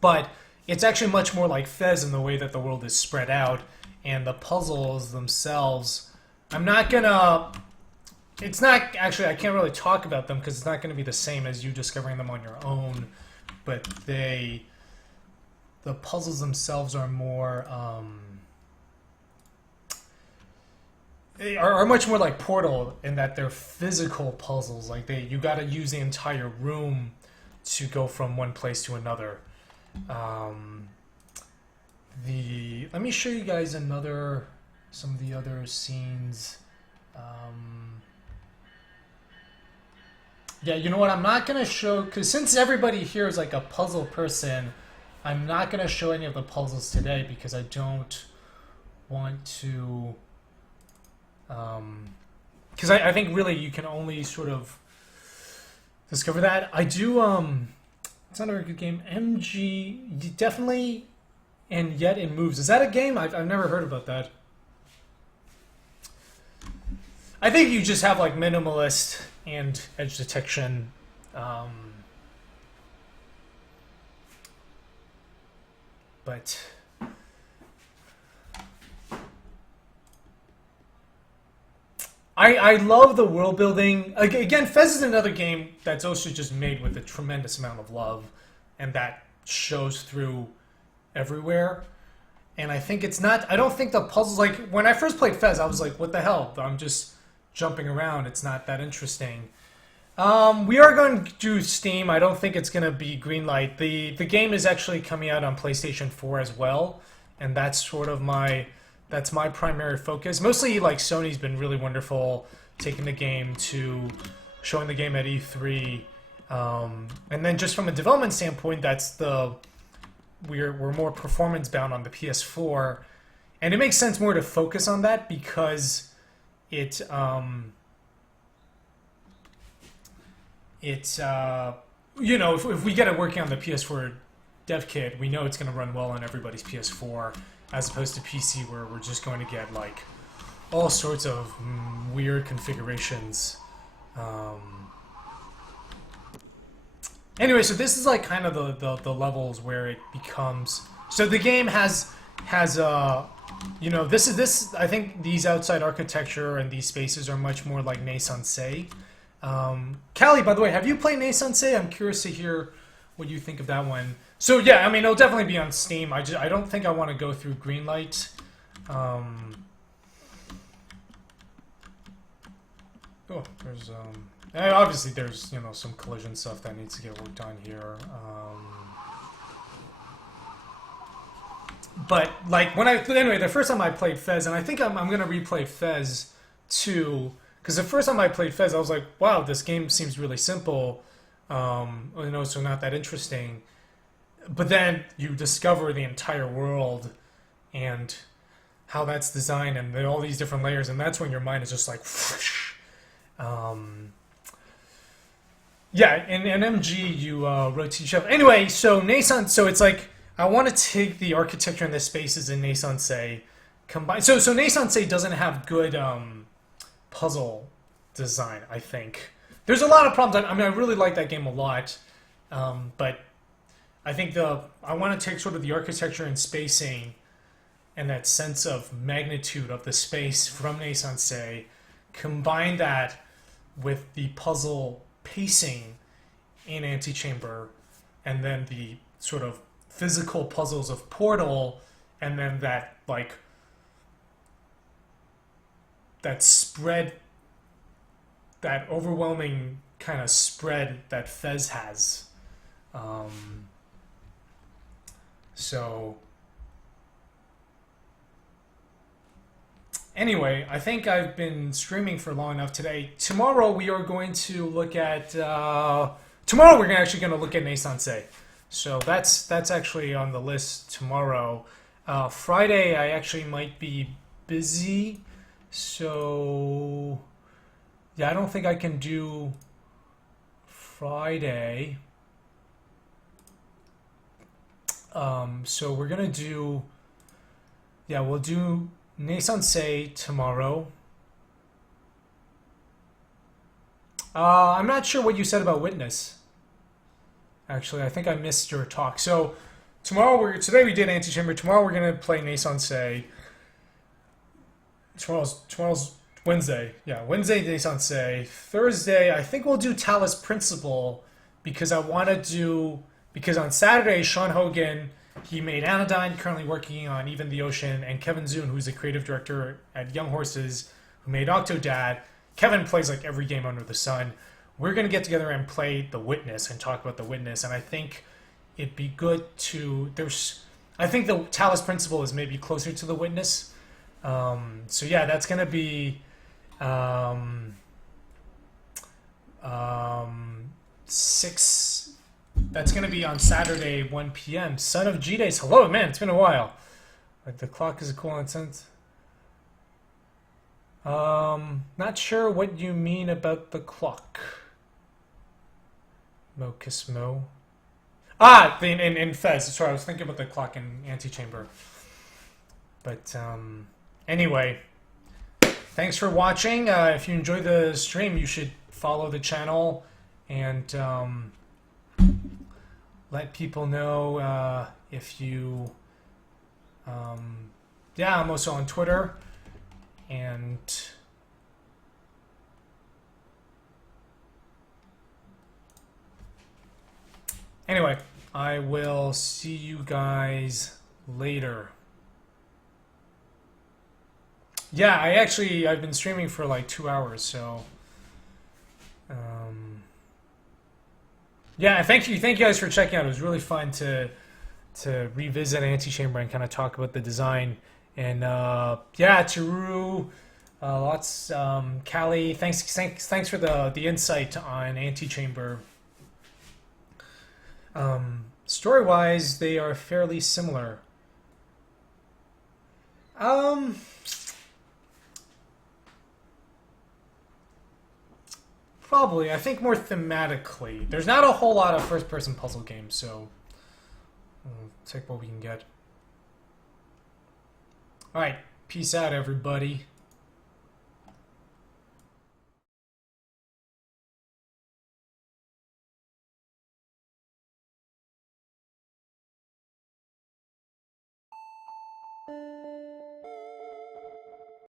But it's actually much more like Fez in the way that the world is spread out, and the puzzles themselves. It's not actually. I can't really talk about them because it's not going to be the same as you discovering them on your own. But the puzzles themselves are more. They are much more like Portal in that they're physical puzzles. Like you got to use the entire room to go from one place to another. Let me show you guys some of the other scenes. Yeah, you know what? I'm not gonna show because since everybody here is like a puzzle person, I'm not gonna show any of the puzzles today because I don't want to. Because I think really you can only sort of discover that. I do. It's not a very good game. MG definitely, and yet it moves. Is that a game? I've never heard about that. I think you just have like minimalist and edge detection. But I love the world building. Again, Fez is another game that's also just made with a tremendous amount of love, and that shows through everywhere. And I think it's not. I don't think the puzzles, like when I first played Fez, I was like, "What the hell? I'm just jumping around. It's not that interesting." We are going to do Steam. I don't think it's going to be Greenlight. The game is actually coming out on PlayStation 4 as well, and that's sort of my primary focus. Mostly, like, Sony's been really wonderful taking the game to showing the game at E3, and then just from a development standpoint, we're more performance bound on the PS4, and it makes sense more to focus on that because if we get it working on the PS4 dev kit, we know it's going to run well on everybody's PS4, as opposed to PC where we're just going to get like all sorts of weird configurations. Anyway, so this is like kind of the levels where it becomes. So the game has this I think these outside architecture and these spaces are much more like Naissance. Callie, by the way, have you played Naissance? I'm curious to hear what you think of that one. So yeah, I mean, it'll definitely be on Steam. I don't think I want to go through Greenlight. There's obviously there's some collision stuff that needs to get worked on here. But like the first time I played Fez, and I think I'm gonna replay Fez 2, because the first time I played Fez, I was like, wow, this game seems really simple. So not that interesting. But then you discover the entire world and how that's designed and all these different layers, and that's when your mind is just like, whoosh. Yeah, in MG you rotate yourself. Anyway, so Naissance, so it's like I want to take the architecture and the spaces in Naissance combine. So Naissance doesn't have good puzzle design, I think. There's a lot of problems. I mean, I really like that game a lot, but I think I want to take sort of the architecture and spacing and that sense of magnitude of the space from Naissance, combine that with the puzzle pacing in Antichamber, and then the sort of physical puzzles of Portal, and then that spread, that overwhelming kind of spread that Fez has. So anyway, I think I've been streaming for long enough today. Tomorrow we are going to look at actually going to look at Naissance. So that's actually on the list tomorrow. Friday I actually might be busy, so yeah, I don't think I can do Friday. So we're gonna do, yeah, we'll do Naissance tomorrow. I'm not sure what you said about Witness. Actually, I think I missed your talk. So today we did Antichamber. Tomorrow we're gonna play Naissance. Tomorrow's Wednesday. Yeah, Wednesday Naissance. Thursday, I think we'll do Talus Principle because I want to do because on Saturday Sean Hogan he made Anodyne, currently working on Even the Ocean, and Kevin Zune, who's the creative director at Young Horses, who made Octodad. Kevin plays like every game under the sun. We're gonna get together and play The Witness and talk about The Witness, and I think it'd be good to I think the Talus Principle is maybe closer to The Witness. So yeah, that's gonna be six. That's gonna be on Saturday, 1 p.m. Son of G Days. Hello, man. It's been a while. Like the clock is a cool nonsense. Not sure what you mean about the clock. Mo. In Fez. Sorry, I was thinking about the clock in Antichamber. But anyway, thanks for watching. If you enjoy the stream, you should follow the channel and let people know if you. Yeah, I'm also on Twitter. And anyway, I will see you guys later. Yeah, I've been streaming for like 2 hours, so yeah, thank you guys for checking out. It was really fun to revisit Antichamber and kind of talk about the design. And yeah, Teru, lots, Callie, thanks for the insight on Antichamber. Story-wise, they are fairly similar. Probably. I think more thematically. There's not a whole lot of first-person puzzle games, so we'll take what we can get. Alright, peace out, everybody.